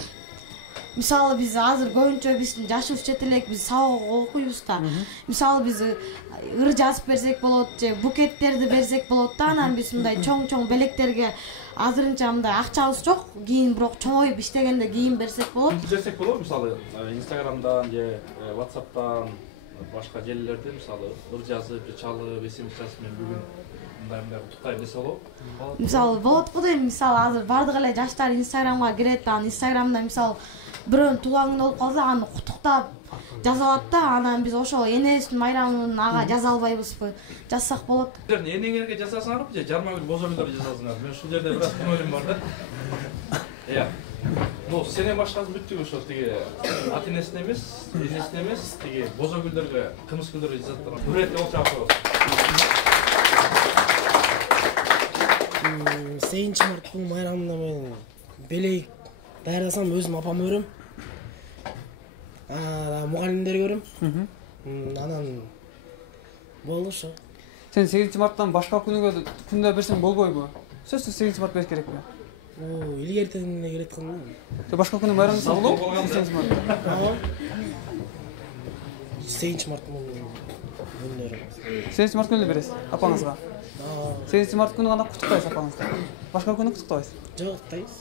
мисалы биз азыр көбүнчө биздин жашыбыз чет элек, биз сабак окуйбуз да. Мисалы биз ыр жазып берсек болот же букеттерди берсек болот да, анан биз мындай чоң белектерге азырынча мындай акчабыз жок, кийин бирок чоңоюп иштегенде кийин берсек болот. Берсек болот, мисалы Инстаграмдан же WhatsApp'тан башка желилерде мисалы ыр жазып, чалып, SMS жазып мен бүгүн мындай куттуктайм десе болобу? Мисалы болот го дейм, мисалы азыр бардык эле жаштар Инстаграмга кирет, анан Инстаграмда мисалы бирөөнүн туулган күнү болуп калса, аны куттуктап жазып алат да, анан биз ошол энебиздин майрамын ага жаза албайбызбы? Жазсак болот. Энеңерге жасасыңарбы же жарма күнү бозо күндөрү жасасыңар? Мен ушул жерде бир аз күнөөлүм бар да. Иә. Ну, сенен башкасы бүттүк ошо тиги ата энесине эмес, тиги бозо гүлдөргө, кымыз гүлдөргө жасап турган. Бүретте болчу акыбыз. 8 марттын майрамында мен белек даярдасам, өзүм апам өрөм. Мугалимдерге өрөм. Анан болду ошо. Сен 8 марттан башка күндө берсең болбойбу? Сөзсүз 8 март бериш керекпи? Илгертен эле керет кылдым. Сен башка күнү майрамдаса болобу? 8 март. 8 март күнү. 8 март күнү бересиз апаңызга. 8 март күнү гана куттуктайсыз апаңызга. Башка күнү куттуктабайсыз? Жок, куттуктайбыз.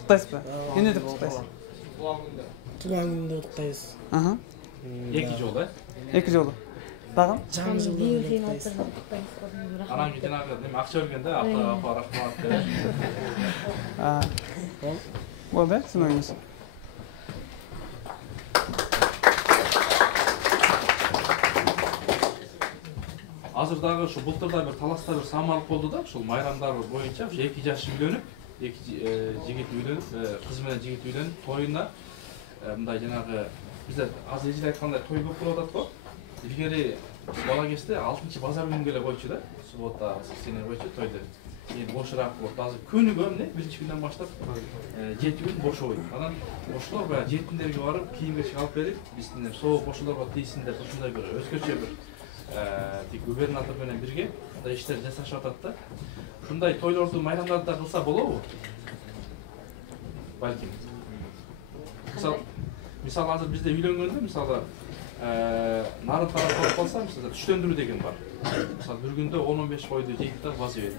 Куттуктайсызбы? Эмне деп куттуктайсыз? Туулган күндө куттуктайбыз. Эки жолу, Эки жолу. Дагы? Жаңы жылда анан кийин жанагы неме акча бергенде апа рахмат деп. Болду, сиз оюңуз. Азыр дагы ушу былтырда бир таласта бир самалык болду да, ушул майрамдар боюнча ушу 2 жаш үйлөнүп, 2 жигит үйлөнүп, кыз менен жигит үйлөнүп, тоюна мындай жанагы бизде азыр эже айткандай той көп болуп атат го. Илгери бала кезде 6 базар күнүгө эле койчу да, суббота, воскресенье койчу тойду. Кийин бошураак болуп, азыр күнүгө эмне 1-күндөн баштап 7 күн бошобойт. Анан ошолор баягы жетимдерге барып, кийим-кечек алып берип, биздин соо бошолорго тийсин деп ушундай бир өзгөчө бир тик губернатор менен бирге мындай иштер жасашып атат да. Ушундай тойлорду майрамдарда кылса болобу? Балким. Мисалы азыр бизде үйлөнгөндө мисалы нарын тарап болуп калса, мисалы түштөндүрүү деген бар. Мисалы бир күндө 10-15 койду жейт да базы берип.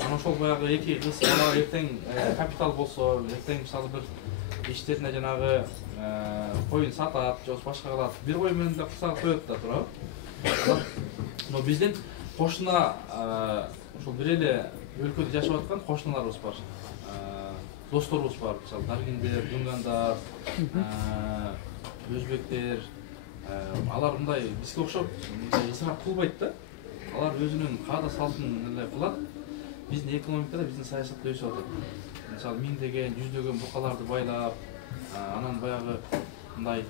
Анан ошол баягы эки кыз бала эртең капитал болсо, эртең мисалы бир иштерине жанагы коюн сатат, же башка кылат. Бир кой менен да кыса коет да туурабы? Но биздин кошуна ошол бир эле өлкөдө жашап аткан кошуналарыбыз бар. Досторубуз бар, мисалы даргиндер, дүнгандар, өзбектер. Алар мындай бизге окшоп ысырап кылбайт да. Алар өзүнүн каада салтын эле кылат. Биздин экономикада, биздин саясатта өсүп атат. Мисалы миңдеген, жүздөгөн букаларды байлап, анан баягы мындай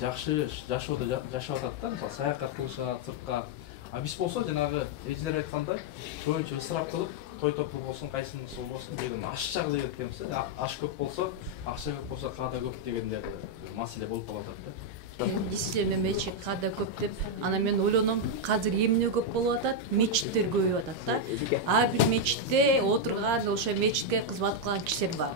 жакшы жашоодо жашап атат да. Мисалы саякат кылышат сыртка. А биз болсо жанагы эжелер айткандай көбүнчө ысырап кылып, той топтуу болсун, кайсынысы болбосун деген ашча кыла кеткенбиз да. Аш көп болсо, акча көп болсо каада көп дегендей маселе болуп калып атат да. Действительно мечит каада көп деп, анан мен ойлоном, азыр эмне көп болуп атат, мечиттер көбөйүп атат да. Ар бир мечитте отурган, ошо мечитке кызмат кылган кишилер бар.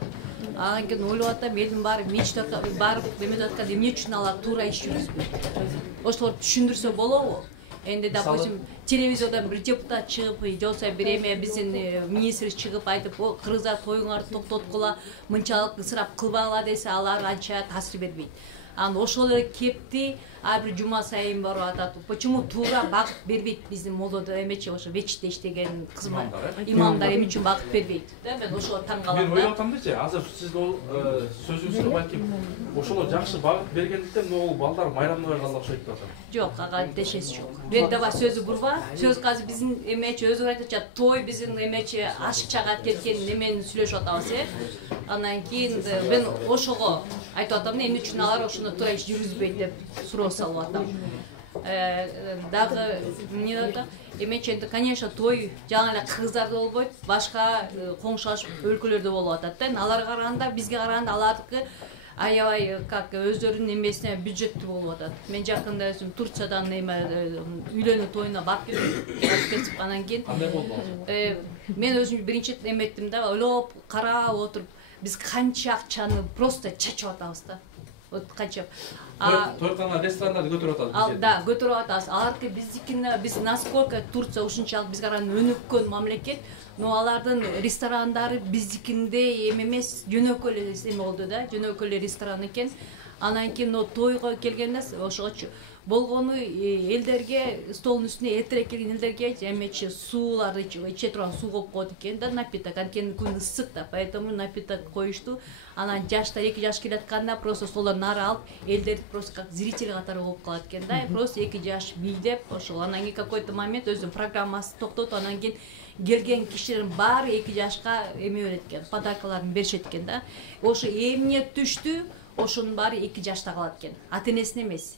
Анан кийин ойлоп атам, элдин баары мечитке барып эметип атканда эмне үчүн алар туура иш жүргүзбөйт? Ошолорду түшүндүрсө болобу? Энди допустим телевизордон бир депутат чыгып, же болбосо бир эме биздин министр чыгып айтып, кыргыздар тоюңарды токтоткула, мынчалык ысырап кылбагыла десе, алар анча таасир бербейт. Анан ошол эле кепти ар бир жума сайын барып атат. Почему туура багыт бербейт биздин молодо эмечи ошо мечитте иштеген кызмат имамдар эмне үчүн багыт бербейт? Мен ошого таң калам. Мен ойлоп атам дечи, азыр сиз сөзүңүздө балким ошолор жакшы багыт бергендиктен могул балдар майрамдабай калды окшойт деп атам. Жок, ага дешеси жок. Мен давай сөзү бурба. Сөз азыр биздин эмечи өзү айтачат, той биздин эмечи ашыкчага кеткен немени сүйлөшүп атабыз, Анан кийин мен ошого айтып атам, эмне үчүн алар ошону туура иш жүргүзбөйт деп суроо салып атам. Дагы эмне да, эмечи энди конечно той жаңы эле кыргыздарда болбойт, башка коңшулаш өлкөлөрдө болуп атат да. Аларга караганда, бизге караганда алардыкы аябай как өздөрүнүн эмесине бюджеттүү болуп атат. Мен жакында өзүм Турциядан үйлөнүү тоюна барып кетип, анан кийин мен өзүм биринчи эметтим да, ойлоп, карап отуруп, биз канча акчаны просто чачып атабыз да. вот канча тойкана ресторандарды көтөрүп атат. Ал да, көтөрүп атабыз. Аларкы биздикине biz насколько Турция ушунчалык бизге караганда өнүккөн мамлекет, но алардын ресторандары биздикинде эмес, жөнөкөй эле эме болду да, жөнөкөй ресторан экен. Анан кийин тойго келгенде ошогочу болгону элдерге столдун үстүнө эртерээк келген элдерге эмечи сууларды иче турган суу коюп коет экен да, напиток. Анткени күн ысык да, поэтому напиток коюшту. Анан жаштар 2 жаш келатканда просто столдон нары алып, элдер просто как зритель катары болуп калат экен да, просто 2 жаш бийлеп, ошол анан кийин какой-то момент өзүнүн программасын токтотуп, анан кийин келген кишилердин баары 2 жашка эме берет экен, подаркаларын беришет экен да. Ошо эмне түштү, ошонун баары 2 жашта калат экен. Ата-энесине эмес.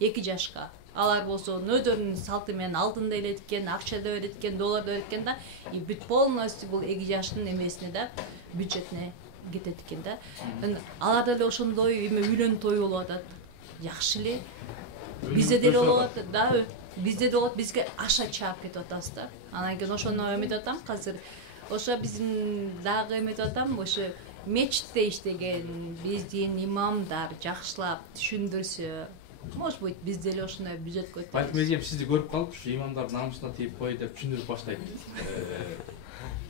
2 жашка. Алар болсо өздөрүнүн салты менен алтын да элет экен, акча да берет экен, доллар да берет экен да. И бүт полностью бул 2 жаштын эмесине да, бюджетине кетет экен да. Аларда эле ошондой эме үйлөнүү тою болуп атат. Жакшы эле. Бизде деле болуп атат да. Бизде да болот, бизге аша чаап кетип атабыз да. Анан кийин ошону эметип атам азыр. Ошо биздин дагы эметип атам, ошо мечитте иштеген биздин имамдар жакшылап түшүндүрсө, может быть, bizde эле ошондой бюджет көтөрөбүз. Балким эзем сизди көрүп калып, ушу имамдардын намысына тийип кой деп түшүндүрүп баштайт.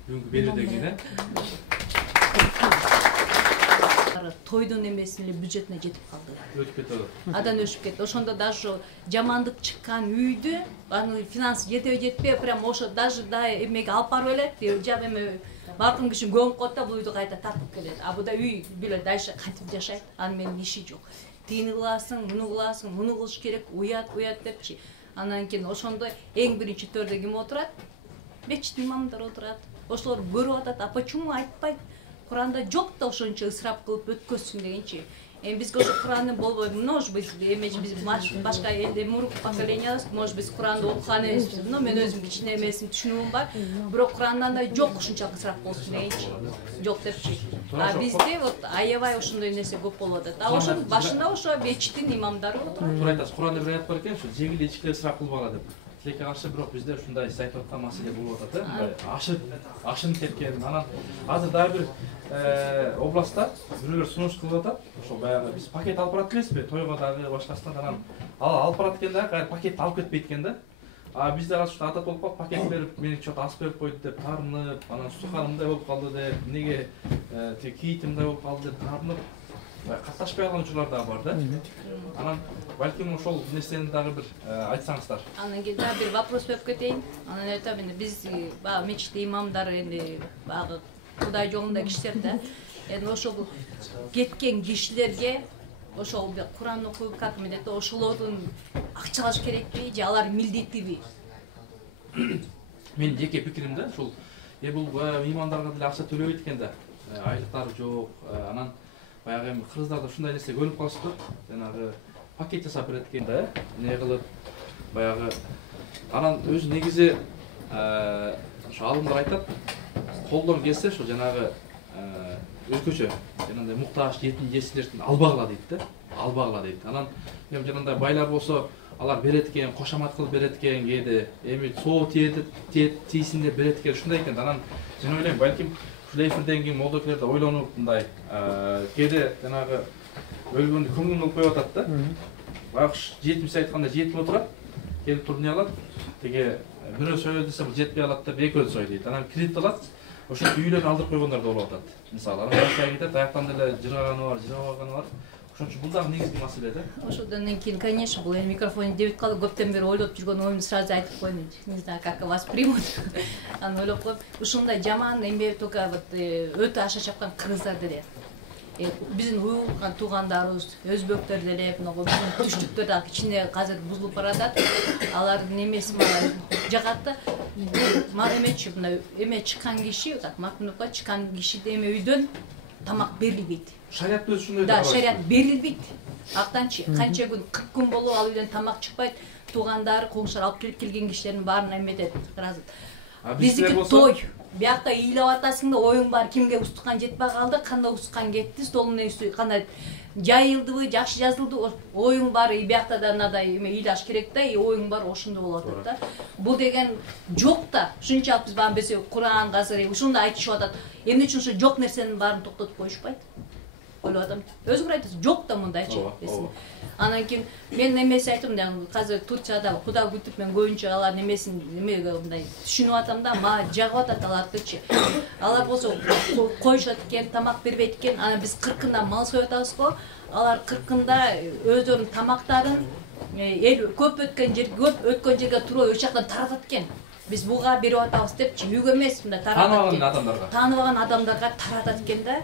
Бүгүнкү берүүдөгү тойдун эмесин эле бюджетине жетип калды. Өтүп кетти. Адан өшүп кетти. Ошондо даже жамандык чыккан үйдү, аны финанс жетпей, прям ошо даже да эмеге алып барып элет, жап эме маркум киши көмүп коет да, бул үйдү кайта тартып келет. А буда үй биле дальше кантип жашайт, анын менен иши жок. Тигини кыласың, муну кылыш керек, уят депчи. Анан кийин ошондо эң биринчи төрдө ким отурат? Мечит имамдар отурат. Ошолор көрүп атат, а почему айтпайт? Куранда жок да ошончо ысырап кылып өткөзсүн дегенчи. Бизге ошо Куранды болбойт. Может быть, эмеч биз башка элде мурук поколениябыз, может быть, Куранды окуган эмеспиз. Но мен өзүм кичине эмесин түшүнүгүм бар. Бирок Куранда да жок ушунчалык ысырап болсун дегенчи. Жок депчи. А бизде вот аябай ошондой нерсе көп болуп атат. А ошонун башында ошо мечиттин имамдары отурат. Туура айтасыз. Куранда бир аят бар экен, ушу жегил ичкилер ысырап кылбагыла деп. Тилекке каршы бирок бизде ушундай сиз айтып аткан маселе болуп атат, ашынып кеткен. Анан азыр дагы бир областта бирөөлөр сунуш кылып атат. Ошо баягы биз пакет алып барат элеспи, тойго дагы башкасына анан алып барат экен да, кайра пакетти алып кетпейт экен да. А бизде азыр ушул адат болуп калып, пакет берип, мени чот ас берип койду деп таарынып, анан сухарымдай болуп калды деп, эмнеге тиги кийитимдай болуп калды деп таарынып, катташпай калган учурлар дагы бар да. Анан балким ошол нерсени дагы бир айтсаңыздар. Анан кийин дагы бир вопрос берип кетейин. Анан айтам, энди биз баягы мечитте имамдар энди баягы Кудай жолунда кишилер да. Энди ошол кеткен кишилерге ошол Куран окуп как менен ошолордун акчалаш керекпи же алар милдеттиби? Менин жеке пикирим да, ушул бул имамдарга деле акча төлөбөйт экен да. Айлыктары жок. Анан баягы эми кыргыздарда ушундай нерсе көрүп калышты. Жанагы пакет жасап берет экен да, эмне кылып баягы анан өзү негизи ошо алымдар айтат, колдон келсе ошо жанагы өзгөчө жанагындай муктаж жетим жесирлердин албагыла дейт да, албагыла дейт. Анан эми жанагындай байлар болсо алар берет экен, кошомат кылып берет экен, кээде эми соо тийсин деп берет экен, ушундай экен. Анан мен ойлойм, балким ушул эфирден кийин молдокелер да ойлонуп мындай кээде жанагы өлгөндү көңүл кылып коюп атат да. Баягы жетимси айтканда жетип отурат, келип турне алат, тиги бирөө сой десе бул жетпей алат деп экөө сой дейт. Анан кредит алат, ошентип үйлөрүн алдырып койгондар да болуп атат. Мисалы, анан Россияга кетет, аяктан деле жыраганы бар, жырабаганы бар. Ошон үчүн бул дагы негизги маселе да. Ошондон кийин, конечно, бул микрофон дебит калды, көптөн бери ойлоп жүргөн оюмду сразу айтып коеюн. Не знаю, как вас примут. Анан ойлоп коюп, ушундай жаман эме только вот өтө аша чапкан кыргыздар деле. Биздин уйгурган туугандарыбыз, өзбектер деле, мына биздин түштүктөр дагы кичине азыр бузулуп баратат. Алардын эмеси мага жагат да. Эмечи мына эме чыккан киши, так макнупка чыккан киши эме үйдөн тамак берилбейт. Шарият өзү ушундай. Да, шарият берилбейт. Актанчы канча күн, 40 күн болуп ал үйдөн тамак чыкпайт. Туугандары, коңшулар алып келген кишилердин баарын эметет. Биздики той. Биякта ыйлап атасың да оюң бар, кимге устукан жетпей калды, кандай устукан кетти, столунун үстү кандай жайылдыбы, жакшы жазылды, оюң бар, биякта да мындай эме ыйлаш керек да, оюң бар, ошондой болот да. Бул деген жок да. Ушунчалык биз баам Куран азыр ушундай айтышып атат. Эмне үчүн ошо жок нерсенин баарын токтотуп коюшпайт? ойлоп атам. Өзүңөр айтасыз, жок да мындайчы. Анан кийин мен немесе айттым, азыр Турцияда Куда күтүп мен көбүнчө алар немесин немеге мындай түшүнүп атам да, мага жагып атат алардычы. Алар болсо коюшат экен, тамак бербейт экен. Анан биз 40-ында мал союп атабыз го. Алар 40-ында өздөрүнүн тамактарын эл көп өткөн жерге туруп өч жактан таратат экен. Биз буга берип атабыз депчи, үйгө эмес, мындай таратат экен. Тааныбаган адамдарга таратат экен да.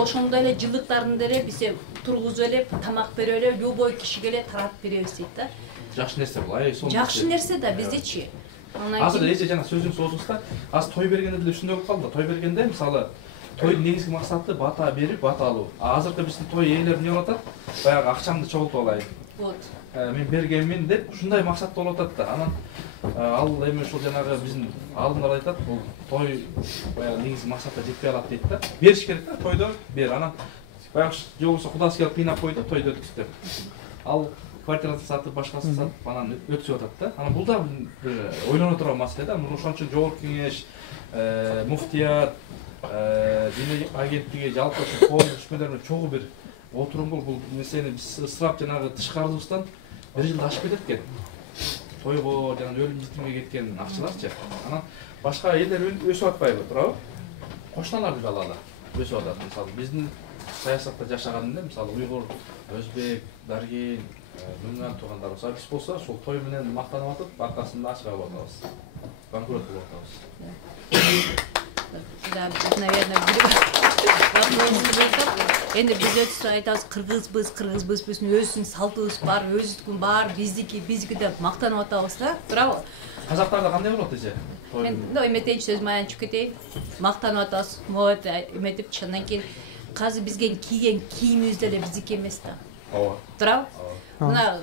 Ошондой эле жылдыктарында эле биз тургузуп эле тамак берип эле любой кишиге эле таратып беребиз дейт да. Жакшы нерсе бул. Жакшы нерсе да биздечи. Азыр эже жана сөзүң соосузда, аз той бергенде деле ушундай болуп калды. Той бергенде мисалы тойдун негизги максаты бата берип, бата алуу. Азыркы биздин той ээлери эмне болуп атат? Баягы акчамды чогултуп алайын. Вот. Мен бергенмин деп ушундай максатта болуп атат да. Анан ал эме ушул жанагы биздин алдымдар айтат, бул той баягы негизги максатка жетпей калат дейт да. Бериш керек да, тойдо бер. Анан баягы же болбосо кудасы келип кыйнап койду, тойду өткүз деп. Ал квартирасын сатып, башкасын сатып, анан өткүзүп атат да. Анан бул да бир ойлоно турган маселе да. Муну ошон үчүн жогорку кеңеш, муфтият, диний агенттиги, жалпы коомдук күчмөлөр менен чогуу бир отурунгул бул нерсени биз ысырап жанагы тышкарыбыздан 1 жыл ашып кетет экен. Тойго жана өлүм житимге кеткен акчаларчы. Анан башка элдер өсүп атпайбы, туурабы? Кошуналар бир алалы өсүп атат. Мисалы биздин саясатта жашаганында, мисалы уйгур, өзбек, даргин, мыңган туугандар болсо, биз болсо ошол той менен мактанып атып, аркасында ачка болуп атабыз. Банкрот болуп атабыз. Да, наверное, эми биз өтүп айтабыз, кыргызбыз, биздин өзүбүздүн салтыбыз бар, өзүбүздүн бар, биздики деп мактанып атабыз да, туурабы? Казактарда кандай болот эже? Мен эметейинчи сөзүмө айланып кетейин. Мактанып атабыз, могут эметип, андан кийин азыр бизге кийген кийимибиз деле биздики эмес да. Ооба. Туурабы? Мына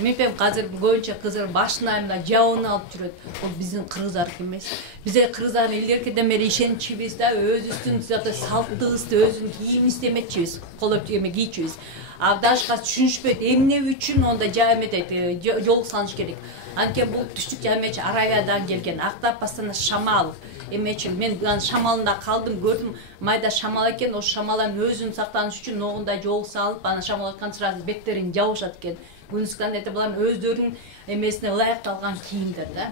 мен азыр көбүнчө кыздар башына мына жабын алып жүрөт. Бул биздин кыргыздардыкы эмес. Бизде кыргыздардын илгеркиден бери ишеничибиз да, өзүбүздүн салтыбызды, өзүбүздүн кийимибизди эметчүбүз, колоп эме кийчүбүз. А даже түшүнүшпөйт, эмне үчүн онда эметет, жол салыш керек. Анткени бул түштүк жамечи Аравиядан келген, актап постоянно шамал. Эмечи мен шамалында калдым, көрдүм, майда шамал экен, ошо шамалдын өзүн сактаныш үчүн ногундай жол салып, аны шамал аткан сразу беттерин жабышат экен. Күнүсканда эте булар өздөрүнүн эмесине ылайыкталган кийимдер да.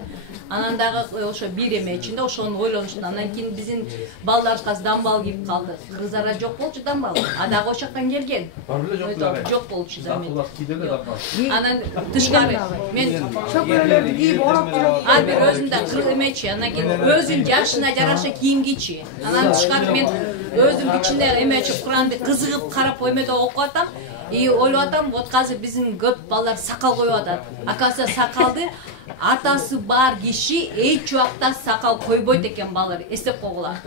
Анан дагы ошо бир эме ичинде ошону ойлонушун. Андан кийин биздин балдарыбыз азыр дамбал кийип калды. Кыргыздарда жок болчу дамбал. А дагы ошол жактан келген. Бар беле жок беле? Жок болчу да. Дамбал. Анан тышкары мен чөкөлөрдү кийип ороп жүрөт. Ар бир өзүндө кыргыз эмечи, андан кийин өзүнүн жашына жараша кийим кийчи. Анан тышкары мен өзүм ичинде эмечи Куранды кызыгып карап оймедо окуп атам. И ойлоп атам, вот азыр биздин көп балдар сакал коюп атат. Акасы сакалды атасы бар киши эч убакта сакал койбойт экен балдар, эстеп койгула.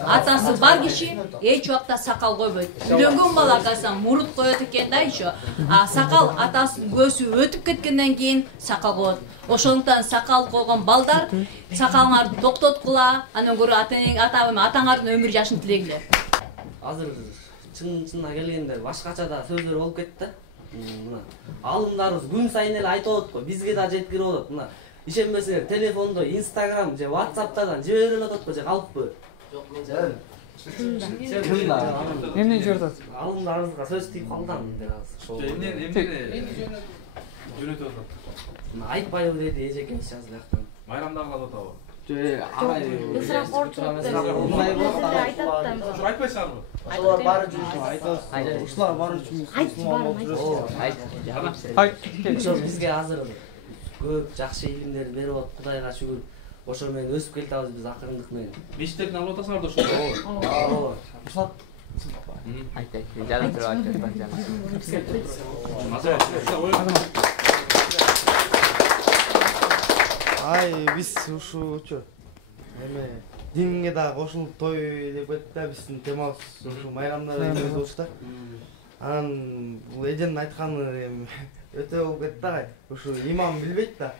Атасы бар киши эч убакта сакал койбойт. Үйлөнгөн бала акасы мурут коет экен да еще. А сакал атасынын көзү өтүп кеткенден кийин сакал коет. Ошондуктан сакал койгон балдар сакалыңарды токтоткула, андан көрө атаңардын өмүр жашын тилегиле. Азыр чынына келгенде башкача да сөздөр болуп кетти. Мына алымдарыбыз күн сайын эле айтып атат го, бизге да жеткирип атат. Мына ишенбесеңер, телефондо, Instagram же WhatsApp'тан жибере атат го, же калппы? Жок, эмне жиберет? Алымдарыбызга сөз тийип калды анда ошол. Эмне жөнөтүп атат? Мына айтпайбы деди эжекеңиз азыр жактан. Майрамда калып атабы? Ысырап корчулуп айтпайсыңарбы? Ушулар баары үчүн ушулар баары үчүн ошо бизге азыр көп жакшы илимдерди берип атат, Кудайга шүгүр. Ошо менен өсүп келатабыз биз акырындык менен. Мечиттерден алып атасыңар да ошо. Ооба. Айт, жана туруп биз ушучу эме динге да кошулуп той деп кетти да, биздин темабыз ушу майрамдар эмес болчу да. Анан бул эженин айтканы эми өтө болуп кетти да. Ушу имам билбейт да.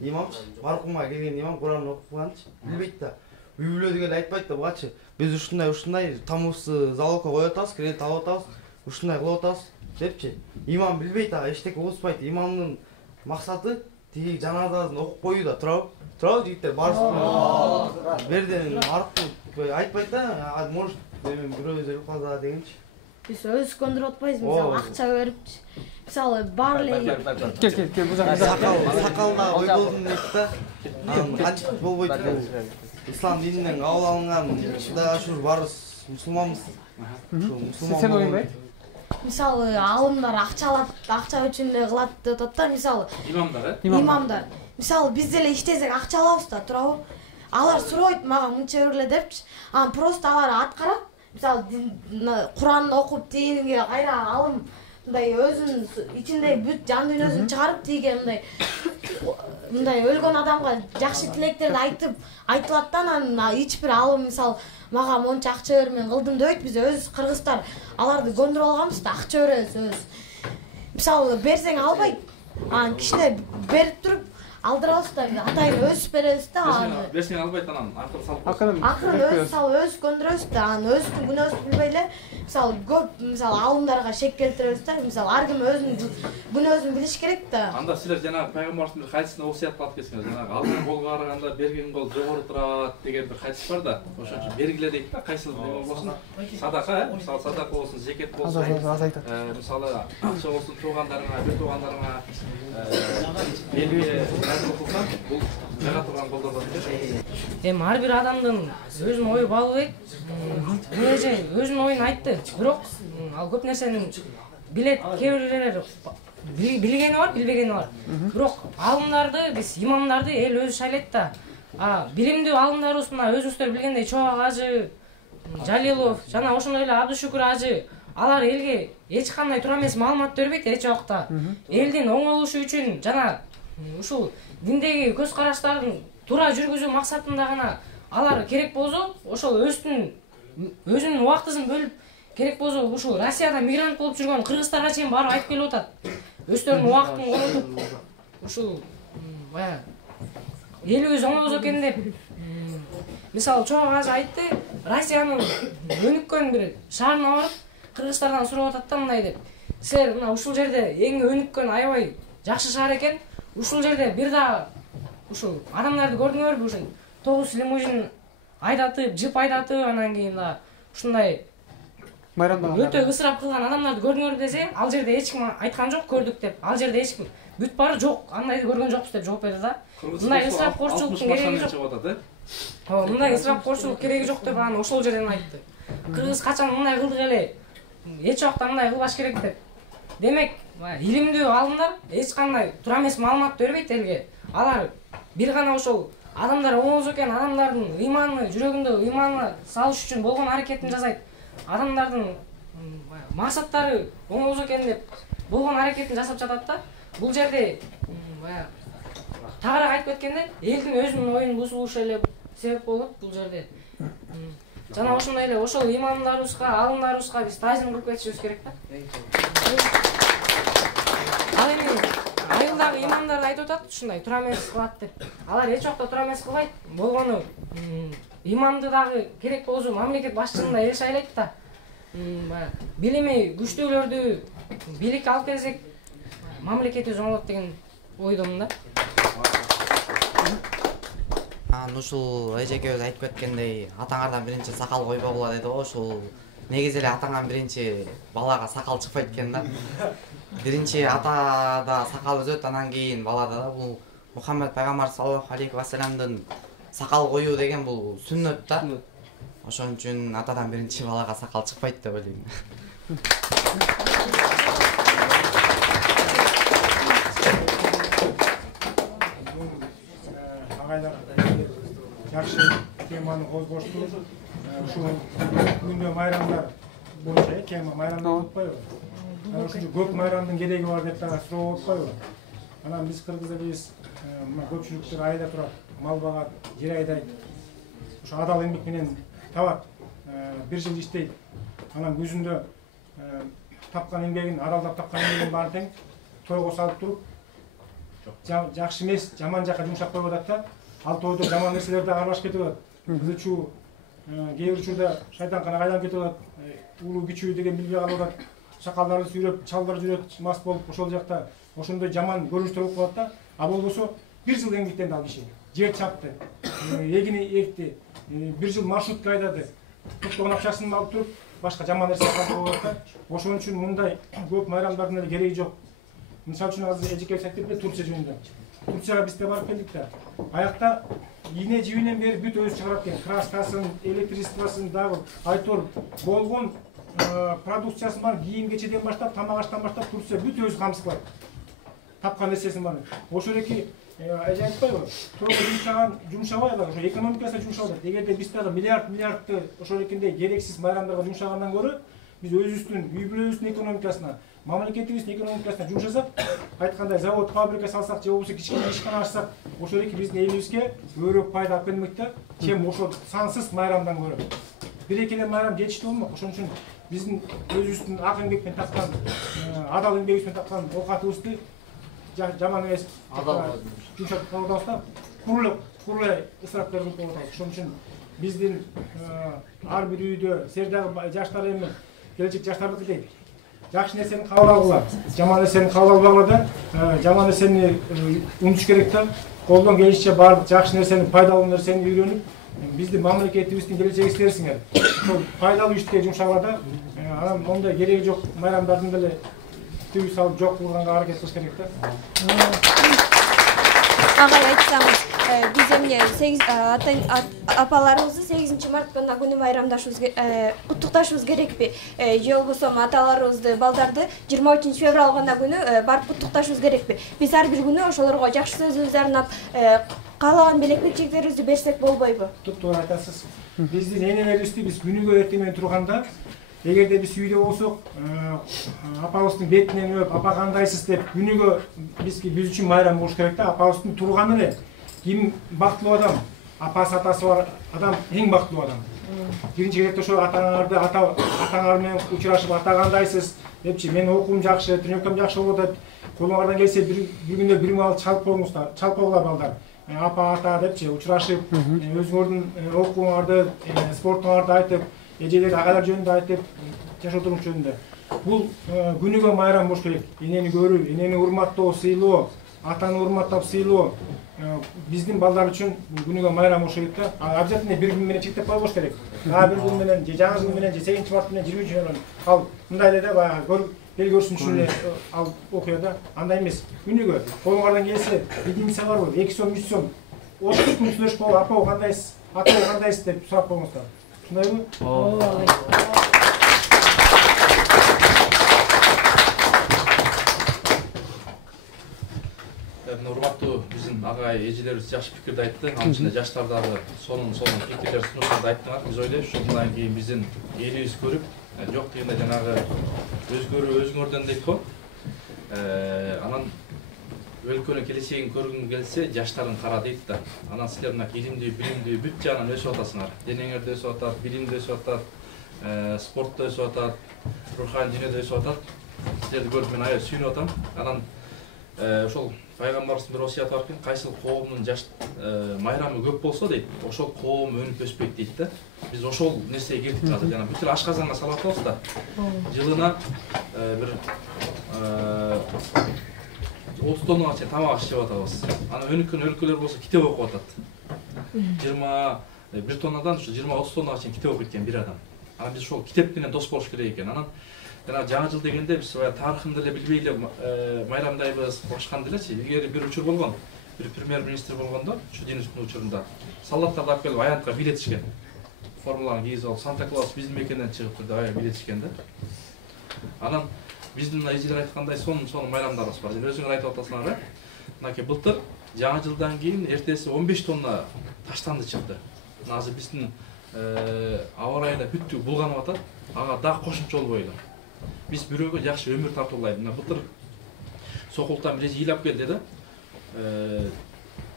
Имамчы, маркумга келген имам Куранды окуганчы билбейт да. Үй бүлөдө келип айтпайт да, бугачы биз ушундай тамыбызды залогко коюп атабыз, кредит алып атабыз, ушундай кылып атабыз депчи. Имам билбейт да, эчтеке угушпайт. Имамдын максаты тиги жаназасын окуп коюу да, туурабы? Туурабы жигиттер, барысың. Берден аркылуу айтпайт да, может бирөөбүз өлүп калса дегенчи. биз өзүбүз көндүрүп атпайбыз, мисалы акча берип, мисалы бар эле Кел, бул жака. Сакалына ой болдум дейт да. Кантип болбойт бул. Ислам дининен кабыл алынган Кудайга шүгүр барыбыз мусулманбыз. Сен оюнбай? Мисалы алымдар акча алат, акча үчүн эле кылат деп атат да, мисалы. Имамдар. Мисалы биз деле иштесек акча алабыз да, туурабы? Алар сурайт мага мынча бергиле депчи. Анан просто алар аткарат. Мисалы Куранды окуп тигинге кайра алым мындай өзүнүн ичинде бүт жан дүйнөсүн чыгарып тиге мындай өлгөн адамга жакшы тилектерди айтылат да, анан эч бир алым мисалы мага монча акча бер мен кылдым дебейт. Биз өзүбүз кыргыздар аларды көндүрүп алганбыз да, акча беребиз өзүбүз. Мисалы берсең албайт. Анан кичине берип туруп алдырабыз да, атайын өзүбүз беребиз да. Берсең албайт, анан акыры салып. Акырын өзүбүз көндүрөбүз да, анан өзүбүздүн күнөөбүздү билбей эле мисалы көп мисалы алымдарга шек келтиребиз да. Мисалы ар ким өзүнүн күнөөсүн билиш керек да. Анда силер жанагы пайгамбардын бир хадисине осуят кылат экенсиңер. Жанагы алган колго караганда берген кол жогору турат деген бир хадис бар да. Ошон үчүн бергиле дейт да, кайсыл неме болсун. Садака, мисалы садака болсун, зекет болсун. Мисалы акча болсун, туугандарыңа, бир туугандарыңа белгиле жазып кылсаң, бул жага турган колдордон келет. Эми ар бир адамдын өзүнүн ою болбойт. Эже өзүнүн оюн айтты. Бирок ал көп нерсени билет, кээ бирлер билгени бар, билбегени бар. Бирок алымдарды, биз имамдарды эл өзү шайлайт да. Билимдүү алымдарыбыз мына өзүңүздөр билгендей Чоак ажы, Жалилов, жана ошондой эле Абдышүкүр ажы, алар элге эч кандай туура эмес маалымат бербейт эч убакта. Элдин оңолушу үчүн жана ушул диндеги көз караштарын туура жүргүзүү максатында гана алар керек болсо, ошол өзүнүн убактысын бөлүп керек болсо ушул Россияда мигрант болуп жүргөн кыргыздарга чейин барып айтып келип атат. Өздөрүнүн убактын коротуп, ушул баягы элибиз оңолсо экен деп. Мисалы Чоак ажы айтты, Россиянын өнүккөн бир шаарына барып, кыргыздардан сурап атат да мындай деп. Силер мына ушул жерде эң өнүккөн аябай жакшы шаар экен. Ушул жерде бир да ушул адамдарды көрдүңөрбү? Ушул 9 лимузин айдатып, жип айдатып, анан кийин да ушундай өтө ысырап кылган адамдарды көрдүңөрбү десе, ал жерде эч ким айткан жок, көрдүк деп. Ал жерде эч ким бүт бары жок, андайды көргөн жокпуз деп жооп берди да. Мындай ысырапкорчулуктун кереги жок. Мындай ысырапкорчулук кереги жок деп анан ошол жерден айтты. Кыргыз качан мындай кылдык эле, эч убакта мындай кылбаш керек деп. Демек, илимдүү алымдар эч кандай туура эмес маалымат бербейт элге. Алар бир гана ошол адамдар оңолсо экен, адамдардын ыйманы, жүрөгүндө ыйманы салыш үчүн болгон аракетин жасайт. Адамдардын максаттары оңолсо экен деп болгон аракетин жасап жатат да. Бул жерде баягы тагыраак айтып кеткенде, элдин өзүнүн оюн бузулушу эле себеп болот бул жерде. Жана ошондой эле ошол имамдарыбызга, алымдарыбызга биз таазим кылып кетишибиз керек да. Ал эми айылдагы имамдар айтып атат, ушундай туура эмес кылат деп. Алар эч убакта туура эмес кылбайт. Болгону имамды дагы керек болсо мамлекет башчылыгын да эл шайлайт да. Билими күчтүүлөрдү бийликке алып келсек, мамлекетибиз оңолот деген ойдомун да. Ушул эжекебиз айтып кеткендей, атаңардан биринчи сакал койбогула деди го. Ушул негизи эле атаңан биринчи балага сакал чыкпайт экен да. Биринчи атада сакал өзөт, анан кийин балада да. Бул Мухаммед пайгамбар саллаллаху алейхи ва салламдын сакал коюу деген бул сүннөт да. Ошон үчүн атадан биринчи балага сакал чыкпайт деп ойлойм. Агайлар жакшы теманы козгошту. Ушул күндө майрамдар боюнча тема майрамдар болуппайбы? Ушул көп майрамдын кереги бар деп дагы суроо болуппайбы? Анан биз кыргыз элибиз көпчүлүктөр айда турат, мал багат, жер айдайт. Ушу адал эмгек менен табат. Бир жыл иштейт. Анан күзүндө тапкан эмгегин, адалдап тапкан эмгегин баарын тең тойго салып туруп, жакшы эмес, жаман жака жумшап коюп атат да. Ал тойдо жаман нерселер да аралашып кетип атат. Кызычуу, кээ бир учурда шайтанкана кайдан кетип атат, улуу кичүү деген билбей калып атат. Шакалдарды сүйрөп, чалдар жүрөт, мас болуп ошол жакта ошондой жаман көрүнүштөр болуп калат да. А болбосо бир жыл эмгектенди ал киши. Жер чапты, эгини экти, бир жыл маршрутка айдады. Токтогон акчасын алып туруп, башка жаман нерсе калтырып коет да. Ошон үчүн мындай көп майрамдардын эле кереги жок. Мисалы үчүн азыр эжеке айтып эле Турция жөнүндө. Турцияга биз барып келдик да. Аякта ийне жибинен бери бүт өзү чыгарат экен. Краскасын, электричествосын дагы айтор болгон продукциясын бар, кийим кечеден баштап, тамак аштан баштап Турция бүт өзү камсыз кылат. Тапкан нерсесин бар. Ошол эки эже айтпайбы? Тууру жумшабай эле ошо экономикасына жумшалат. Эгерде биз дагы миллиардты ошол экиндей керексиз майрамдарга жумшагандан көрө, биз өзүбүздүн үй бүлөбүздүн экономикасына, мамлекетибиздин экономикасына жумшасак, айткандай завод, фабрика салсак же болбосо кичкене ишкана ачсак, ошол эки биздин элибизге көбүрөөк пайда алып келмек да, чем ошол сансыз майрамдан көрө. Бир экеле майрам жетиштүү болмок. Ошон үчүн биздин өзүбүздүн ак эмгекпен тапкан, адал эмгегибизден тапкан оокатыбызды жаман эмес жумшатып калабыз да, курулай ысырап берип коебуз. Ошон үчүн биздин ар бир үйдө сер дагы жаштар эми келечек жаштардыкыдей жакшы нерсени кабыл алгыла, жаман нерсени кабыл албагыла да, жаман нерсени унутуш керек да. Колдон келишинче баардык жакшы нерсени, пайдалуу нерсени үйрөнүп, биздин мамлекетибиздин келечеги силерсиңер. Ошол пайдалуу ишке жумшагыла да. Анан мондай кереги жок майрамдардын деле түйүп салып жок кылганга аракет кылыш керек да. Агай айтсаңыз, биз эмне апаларыбызды 8 март күнү майрамдашыбыз, куттукташыбыз керекпи? Же болбосо аталарыбызды, балдарды 23 февраль күнү барып куттукташыбыз керекпи? Биз ар бир күнү ошолорго жакшы сөзүбүздү арнап, каалаган белекчектерибизди берсек болбойбу? Туптуура айтасыз. Биздин энелерибизди биз күнүгө эртең менен турганда, эгерде биз үйдө болсок, апабыздын бетинен өп, апа кандайсыз деп күнүгө биз үчүн майрам болуш керек да. Апабыздын турганы эле ким бактылуу адам, апасы атасы бар адам эң бактылуу адам. Биринчи кезекте ошо атаңар менен учурашып, ата кандайсыз депчи, мен окуум жакшы, тренировкам жакшы болот деп, колуңардан келсе бир күндө бир маал чалып коюңуздар, чалпагыла балдар. Апа ата депчи учурашып, өзүңөрдүн окууңарды, спортуңарды айтып, эжелер агалар жөнүндө айтып, жашоо турмуш жөнүндө. Бул күнүгө майрам болуш керек. Энени көрүү, энени урматтоо, сыйлоо, атаны урматтап сыйлоо биздин балдар үчүн күнүгө майрам болуш керек да. Обязательно бир күн менен чектеп койбош керек. Бир күн менен, же жаңы жыл менен, же 8 март менен, 23 февраль. Ал мындай эле да, баягы эл көрсүн үчүн эле ал окуя да. Андай эмес. Күнүгө колуңардан келсе, единица барбы, 2 сом, 3 сом. 30 күн сүйлөшүп коюп, апа кандайсыз, ата кандайсыз деп сурап коюңуздар. Шундайбы? Урматтуу биздин агай эжелерибиз жакшы пикирди айтты. Анын ичинде жаштар дагы сонун пикирлер сунуштарды айттыңар. Биз ойлойбуз, ушундан кийин биздин элибиз көрүп, жок дегенде жанагы өзгөрүү өзүңөрдөн дейт го. Анан өлкөнүн келечегин көргүң келсе, жаштарын кара дейт да. Анан силер мына илимдүү, билимдүү бүт жагынан өсүп атасыңар. Денеңер да өсүп атат, билим да өсүп атат, спорт да өсүп атат, руханий дүйнө да өсүп атат. Силерди көрүп мен аябай сүйүнүп атам. Анан ошол пайгамбарыбыздын бир осуяты бар экен, кайсыл коомдун жаш майрамы көп болсо дейт, ошол коом өнүп өспөйт дейт да. Биз ошол нерсеге кирдик азыр, жана бүт эле ашказанга салып атабыз да. Жылына бир 30 тоннага чейин тамак аш жеп атабыз. Анан өнүккөн өлкөлөр болсо китеп окуп атат. 21 тоннадан ушу 20-30 тоннага чейин китеп окуйт экен бир адам. Анан биз ошол китеп менен дос болуш керек экен. Анан жана жаңы жыл дегенде биз тарыхын деле билбей эле майрамдайбыз, кошканда элечи. Илгери бир учур болгон, бир премьер-министр болгондо, ушу Денисовдун учурунда солдаттарды алып келип аянтка билетишкен. Формуланы кийип алып, Санта-Клаус биздин мекенден чыгып турду, аябай билетишкен да. Анан биздин эжелер айткандай сонун майрамдарыбыз бар. Өзүңөр айтып атасыңар, мынакей былтыр жаңы жылдан кийин эртеси 15 тонна таштанды чыкты. Азыр биздин аба ырайында бүттү булганып атат. Ага дагы кошумча болбойлу. Биз бирөөгө жакшы өмүр тартуулайлы. Мына былтыр Сокултан бир ыйлап келди да.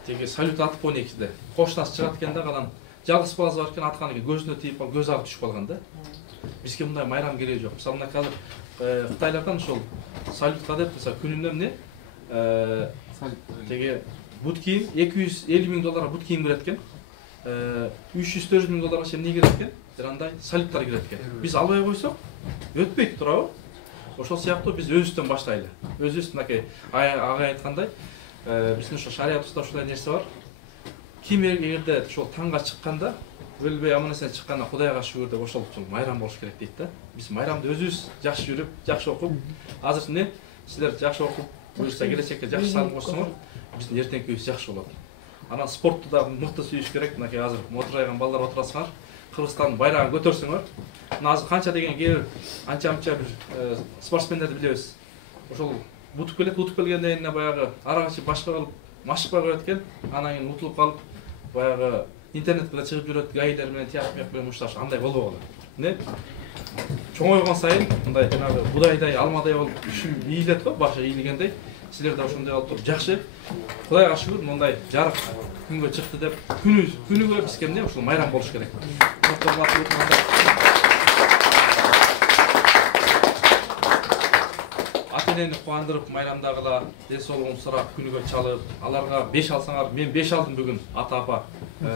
Теги салют атып 12-де. Кошунасы чыгат экен да, анан жалгыз баласы бар экен, аткан экен, көзүнө тийип калып, көз агы түшүп калган да. Бизге мындай майрам кереги жок. Мисалы, мына азыр Кытайлардан ошол салютка деп, мисалы, күнүнө эмне? Теги бут кийим $250,000 бут кийим кирет экен. $300-400,000 чейин эмне кирет экен? Жандай салюттар кирет экен. Биз албай койсок, өтпөйт туурабы? Ошол сыяктуу биз өзүбүздөн баштайлы. Өзүбүз мынакей агай айткандай, биздин ошо шариятыбызда ушундай нерсе бар. Ким эгерде ошол таңга чыкканда, өлбөй аман эсен чыкканда Кудайга шүгүр деп ошол үчүн майрам болуш керек дейт да. Биз майрамды өзүбүз жакшы жүрүп, жакшы окуп, азыр эмне силер жакшы окуп, буюрса келечекке жакшы салым кошсоңор, биздин эртеңки күнүбүз жакшы болот. Анан спортты да мыкты сүйүш керек. Мынакей азыр мотурайган балдар отурасыңар. Кыргызстандын байрагын көтөрсөңөр. Мына азыр канча деген кээ анча-мынча бир спортсмендерди билебиз. Ошол утуп келгенден кийин баягы арак ичип башка кылып машыкпай коет экен. Анан кийин утулуп калып баягы интернетке да чыгып жүрөт, гайлер менен тияк менен ушташ, андай болбогула. Эмне? Чоңойгон сайын мындай жанагы будайдай, алмадай болуп ийилет го, башы ийилгендей. Силер да ошондой болуп туруп жакшы. Кудайга шүгүр, мындай жарык күнгө чыкты деп, күнүгө бизге эмне ушул майрам болуш керек. Ата-энени кубандырып майрамдагыла, ден соолугун сурап, күнүгө чалып, аларга 5 алсаңар, мен 5 алдым бүгүн, ата-апа.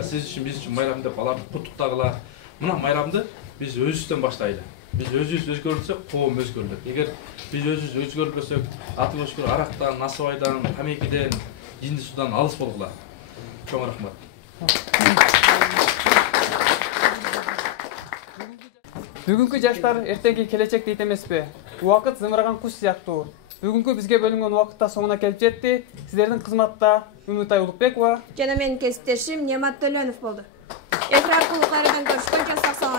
Сиз үчүн, биз үчүн майрам деп аларды куттуктагыла. Мына майрамды биз өзүбүздөн баштайлы. Биз өзүбүз өзгөрүлсөк, коом өзгөрүлөт. Эгер биз өзүбүз өзгөрбөсөк, аты көчкүр арактан, насыбайдан, тамекиден, жинди судан алыс болгула. Чоң рахмат. Бүгүнкү жаштар эртеңки келечек дейт эмеспи? Убакыт зымыраган куш сыяктуу. Бүгүнкү бизге бөлүнгөн убакытта соңуна келип жетти. Сиздердин кызматта Үмүтай Улукбекова жана менин кесиптешим Немат Төлөнов болду. Эфир аркылуу кайрадан көрүшкөнчө сак саламатта.